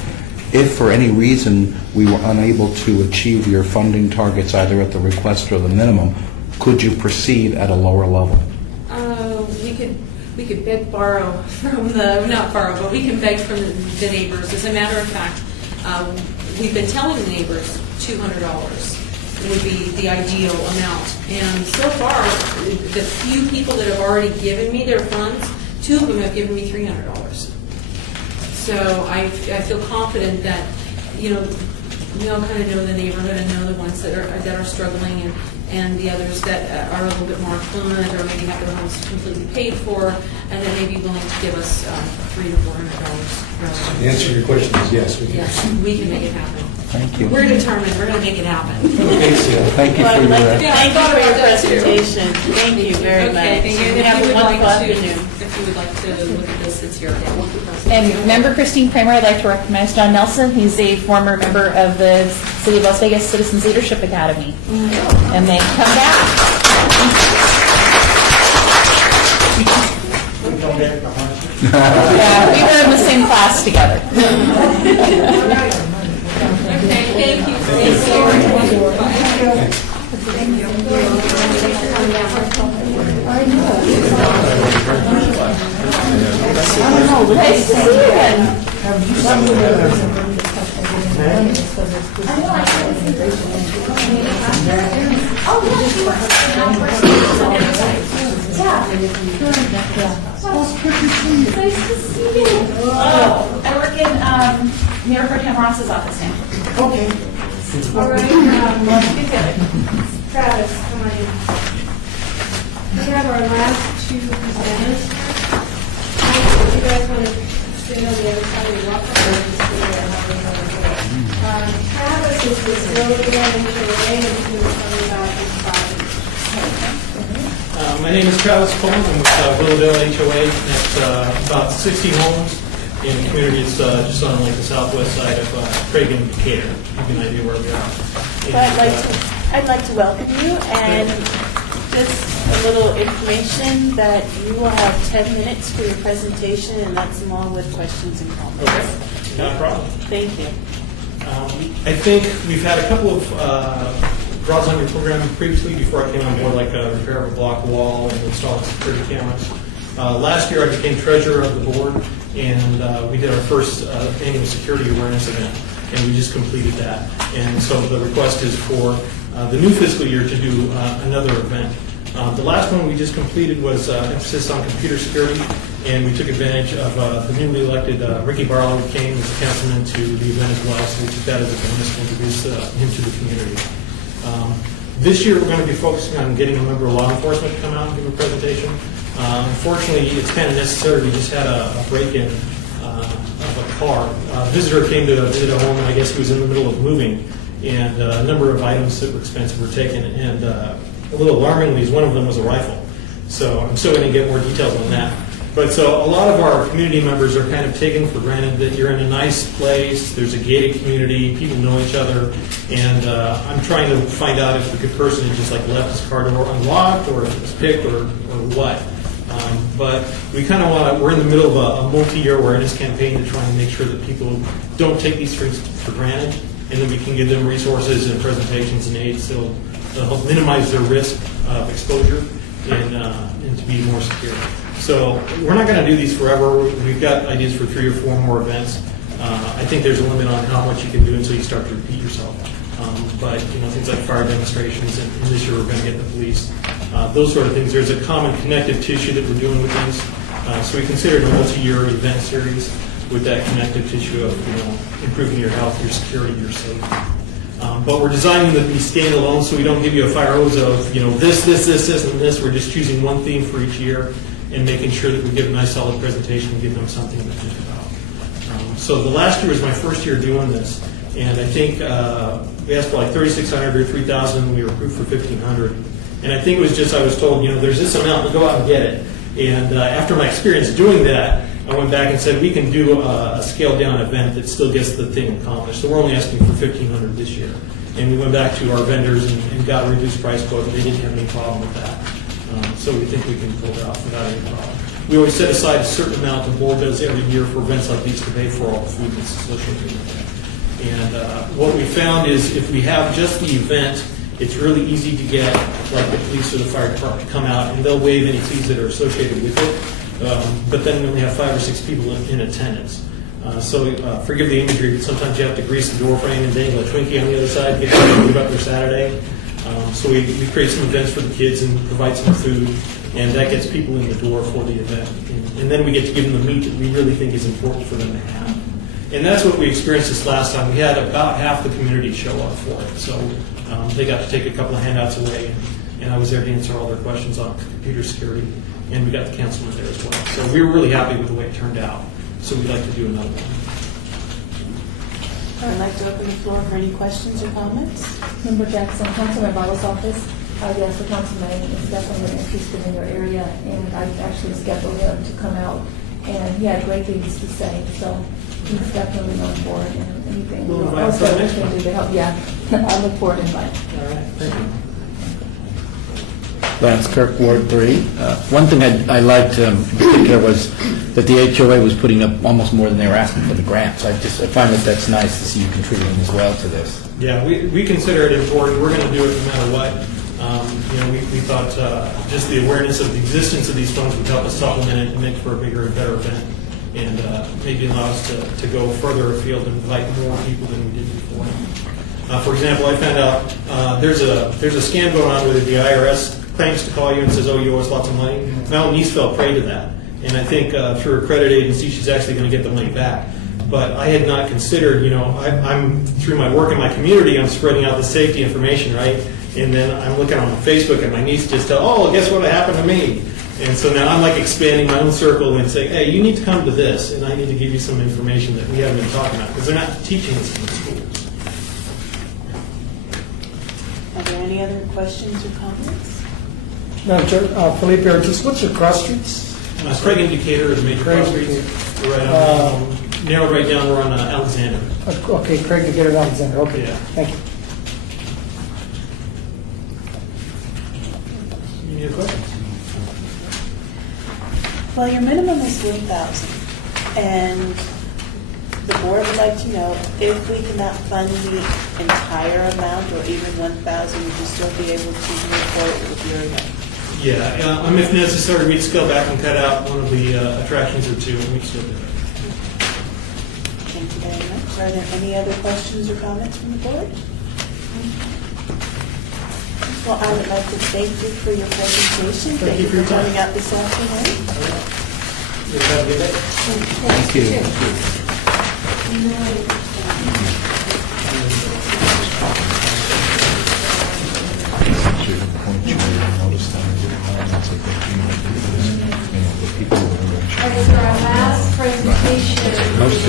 If for any reason we were unable to achieve your funding targets either at the request or the minimum, could you proceed at a lower level? We could beg, borrow from not borrow, but we can beg from the neighbors. As a matter of fact, we've been telling the neighbors $200 would be the ideal amount. And so far, the few people that have already given me their funds, 2 of them have given me $300. So I feel confident that, we all kind of know the neighborhood and know the ones that are struggling and the others that are a little bit more affluent or maybe have their homes completely paid for and that may be willing to give us $300 to $400. The answer to your question is yes. Yes, we can make it happen. Thank you. We're determined. We're going to make it happen. Okay, so thank you for your... Thank you for your presentation. Thank you very much. Okay, thank you. Have a wonderful afternoon. If you would like to look at this, it's here. And member Christine Kramer, I'd like to recognize John Nelson. He's a former member of the City of Las Vegas Citizens Leadership Academy. And they come back. Yeah, we were in the same class together. Okay, thank you. Nice to see you again. I work in Mayor Pro Tem Ross's office now. Okay. All right. Travis, come on in. We have our last 2 presenters. If you guys want to stand on the other side of the walk, or just stay there. Travis first is this Willow Dam HOA, and he's going to tell me about his project. My name is Travis Coleman. I'm with Willowdale HOA. It's about 60 homes in a community. It's just on like the southwest side of Craig and Decatur. Give you an idea where we are. So I'd like to welcome you, and just a little information that you will have 10 minutes for your presentation, and that's along with questions and comments. Okay, not a problem. Thank you. I think we've had a couple of draws on your program previously before I came on board, like repair of a block wall and installing security cameras. Last year I became treasurer of the board, and we did our first annual security awareness event, and we just completed that. And so the request is for the new fiscal year to do another event. The last one we just completed was emphasis on computer security, and we took advantage of the newly elected Ricky Barlow, who came as a councilman to the event as well, so we took that as a bonus to introduce him to the community. This year we're going to be focusing on getting a member of law enforcement to come out and give a presentation. Unfortunately, it's kind of necessary. We just had a break-in of a car. A visitor came to visit a home, and I guess he was in the middle of moving, and a number of items that were expensive were taken, and a little alarmingly, one of them was a rifle. So I'm still going to get more details on that. But so a lot of our community members are kind of taken for granted that you're in a nice place, there's a gated community, people know each other, and I'm trying to find out if the good person had just like left his car door unlocked, or if it was picked, or what. But we kind of want to, we're in the middle of a multi-year awareness campaign to try and make sure that people don't take these things for granted, and that we can give them resources and presentations and aids that'll help minimize their risk of exposure and to be more secure. So we're not going to do these forever. We've got ideas for 3 or 4 more events. I think there's a limit on how much you can do until you start to repeat yourself. But things like fire demonstrations, and this year we're going to get the police. Those sort of things. There's a common connective tissue that we're doing with these. So we consider it a multi-year event series with that connective tissue of improving your health, your security, your safety. But we're designing them to be standalone, so we don't give you a fire hose of this, and this. We're just choosing one theme for each year and making sure that we give a nice solid presentation and give them something to think about. So the last year was my first year doing this, and I think we asked for like 3,600 or 3,000. We were approved for 1,500, and I think it was just I was told there's this amount, go out and get it. And after my experience doing that, I went back and said we can do a scaled down event that still gets the thing accomplished. So we're only asking for 1,500 this year, and we went back to our vendors and got a reduced price quote, and they didn't have any problem with that. So we think we can pull it off without any problem. We always set aside a certain amount the board does every year for events like these to pay for all the food that's associated with it. And what we found is if we have just the event, it's really easy to get like the police or the fire department to come out, and they'll waive any fees that are associated with it. But then we only have 5 or 6 people in attendance. So forgive the imagery, but sometimes you have to grease the door frame and dangle a Twinkie on the other side to get them to move up their Saturday. So we create some events for the kids and provide some food, and that gets people in the door for the event. And then we get to give them the meat that we really think is important for them to have. And that's what we experienced this last time. We had about half the community show up for it. So they got to take a couple of handouts away, and I was there to answer all their questions on computer security, and we got the councilman there as well. So we were really happy with the way it turned out. So we'd like to do another one. I'd like to open the floor for any questions or comments. Member Jackson, Councilman Barlow's office. Yes, the councilman is definitely interested in your area, and I actually scheduled him to come out, and he had great things to say. So he's definitely on board, and anything else that we can do to help. Yeah, I look forward to invite. All right, thank you. Lance Kirk, Ward 3. One thing I liked in particular was that the HOA was putting up almost more than they were asking for the grant. So I find that that's nice to see you contributing as well to this. Yeah, we consider it important. We're going to do it no matter what. We thought just the awareness of the existence of these funds would help us supplement it and make for a bigger and better event, and maybe allow us to go further afield and invite more people than we did before. For example, I found out there's a scam going on where the IRS claims to call you and says, oh, you owe us lots of money. Mel Nice fell prey to that. And I think through her credit agency, she's actually going to get the money back. But I had not considered, I'm through my work in my community, I'm spreading out the safety information, right? And then I'm looking on Facebook, and my niece just tell, oh, guess what happened to me? And so now I'm like expanding my own circle and saying, hey, you need to come to this, and I need to give you some information that we haven't been talking about, because they're not teaching us in the schools. Are there any other questions or comments? Madam Chair, Felipe Ortiz, what's your cross streets? Craig Indicator is a major cross streets. Right on, narrowed right down, we're on Alexander. Okay, Craig to get it Alexander, okay, Yeah. thank you. Any other questions? Well, your minimum is 1,000, and the board would like to know if we cannot fund the entire amount, or even 1,000, would you still be able to move forward with your event? Yeah, if necessary, we'd scale back and cut out one of the attractions or two, and we'd still do that. Thank you very much. Are there any other questions or comments from the board? Well, I would like to thank you for your presentation. Thank you for your for time. coming out this afternoon. Have a good day. Thank you. Okay, so our last presentation is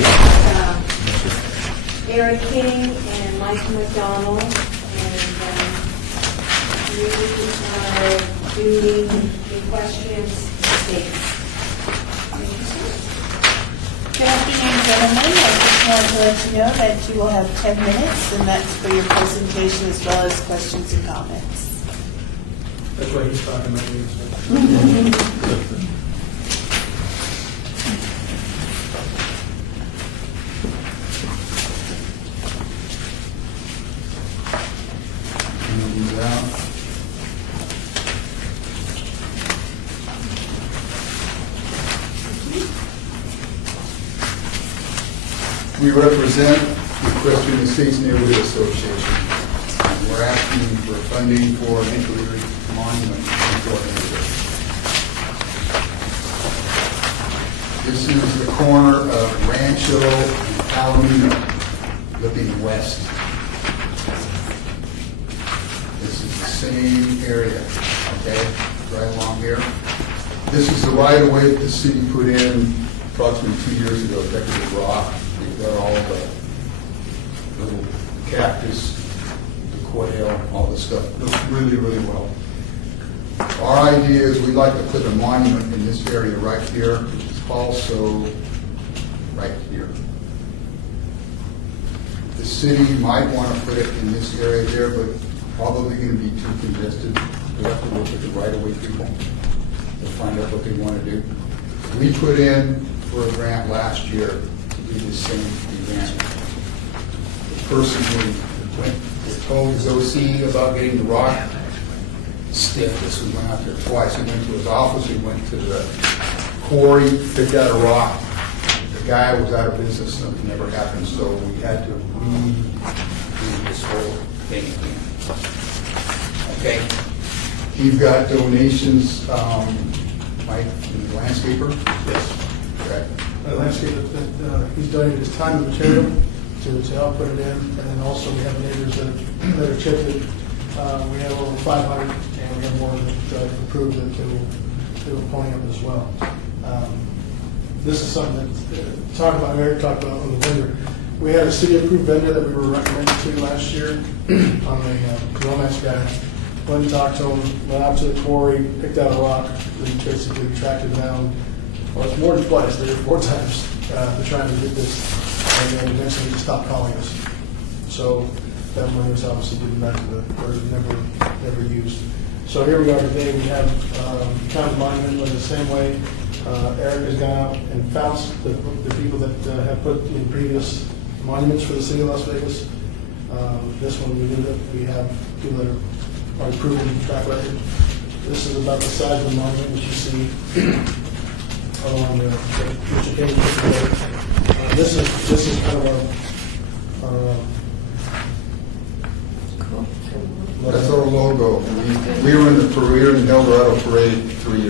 Eric King and Mike McDonald, and we are doing the questions statements. Good afternoon, gentlemen. I just wanted to let you know that you will have 10 minutes, and that's for your presentation as well as questions and comments. That's why he's talking about me. We represent the Equestrian Estates Neighborhood Association. We're asking for funding for an Interleary monument to our neighborhood. This is the corner of Rancho and Palomino, looking west. This is the same area, okay, right along here. This is the right-of-way that the city put in approximately 2 years ago, decorative rock. We've got all the little cactus, the quail, all this stuff. Looks really, really well. Our idea is we'd like to put a monument in this area right here. It's also right here. The city might want to put it in this area there, but probably going to be too congested. We have to work with the right-of-way people to find out what they want to do. We put in for a grant last year to do the same event. The person who told his OC about getting the rock stiff, this we went out there twice. We went to his office, we went to the quarry, picked out a rock. The guy was out of business, something never happened, so we had to redo this whole thing again. Okay. You've got donations, Mike, from the landscaper? Yes. Okay. Landscaper, he's donated his time and material to help put it in, and then also we have neighbors that are chipped it. We have over 500, and we have more that approved it to a pony up as well. This is something that Eric talked about on the vendor. We had a city-approved vendor that we were recommended to last year on the romance guy. Went and talked to him, went out to the quarry, picked out a rock, and basically tracked it down. Well, it's more than twice, 3 or 4 times to try to get this, and then eventually he stopped calling us. So that money was obviously given back to never used. So here we are today. We have kind of monument in the same way. Eric has gone out and found the people that have put in previous monuments for the city of Las Vegas. This one we knew that we have people that are proven track record. This is about the size of the monument that you see along the Richard King. This is kind of our That's our logo. We were in the El Dorado parade 3 years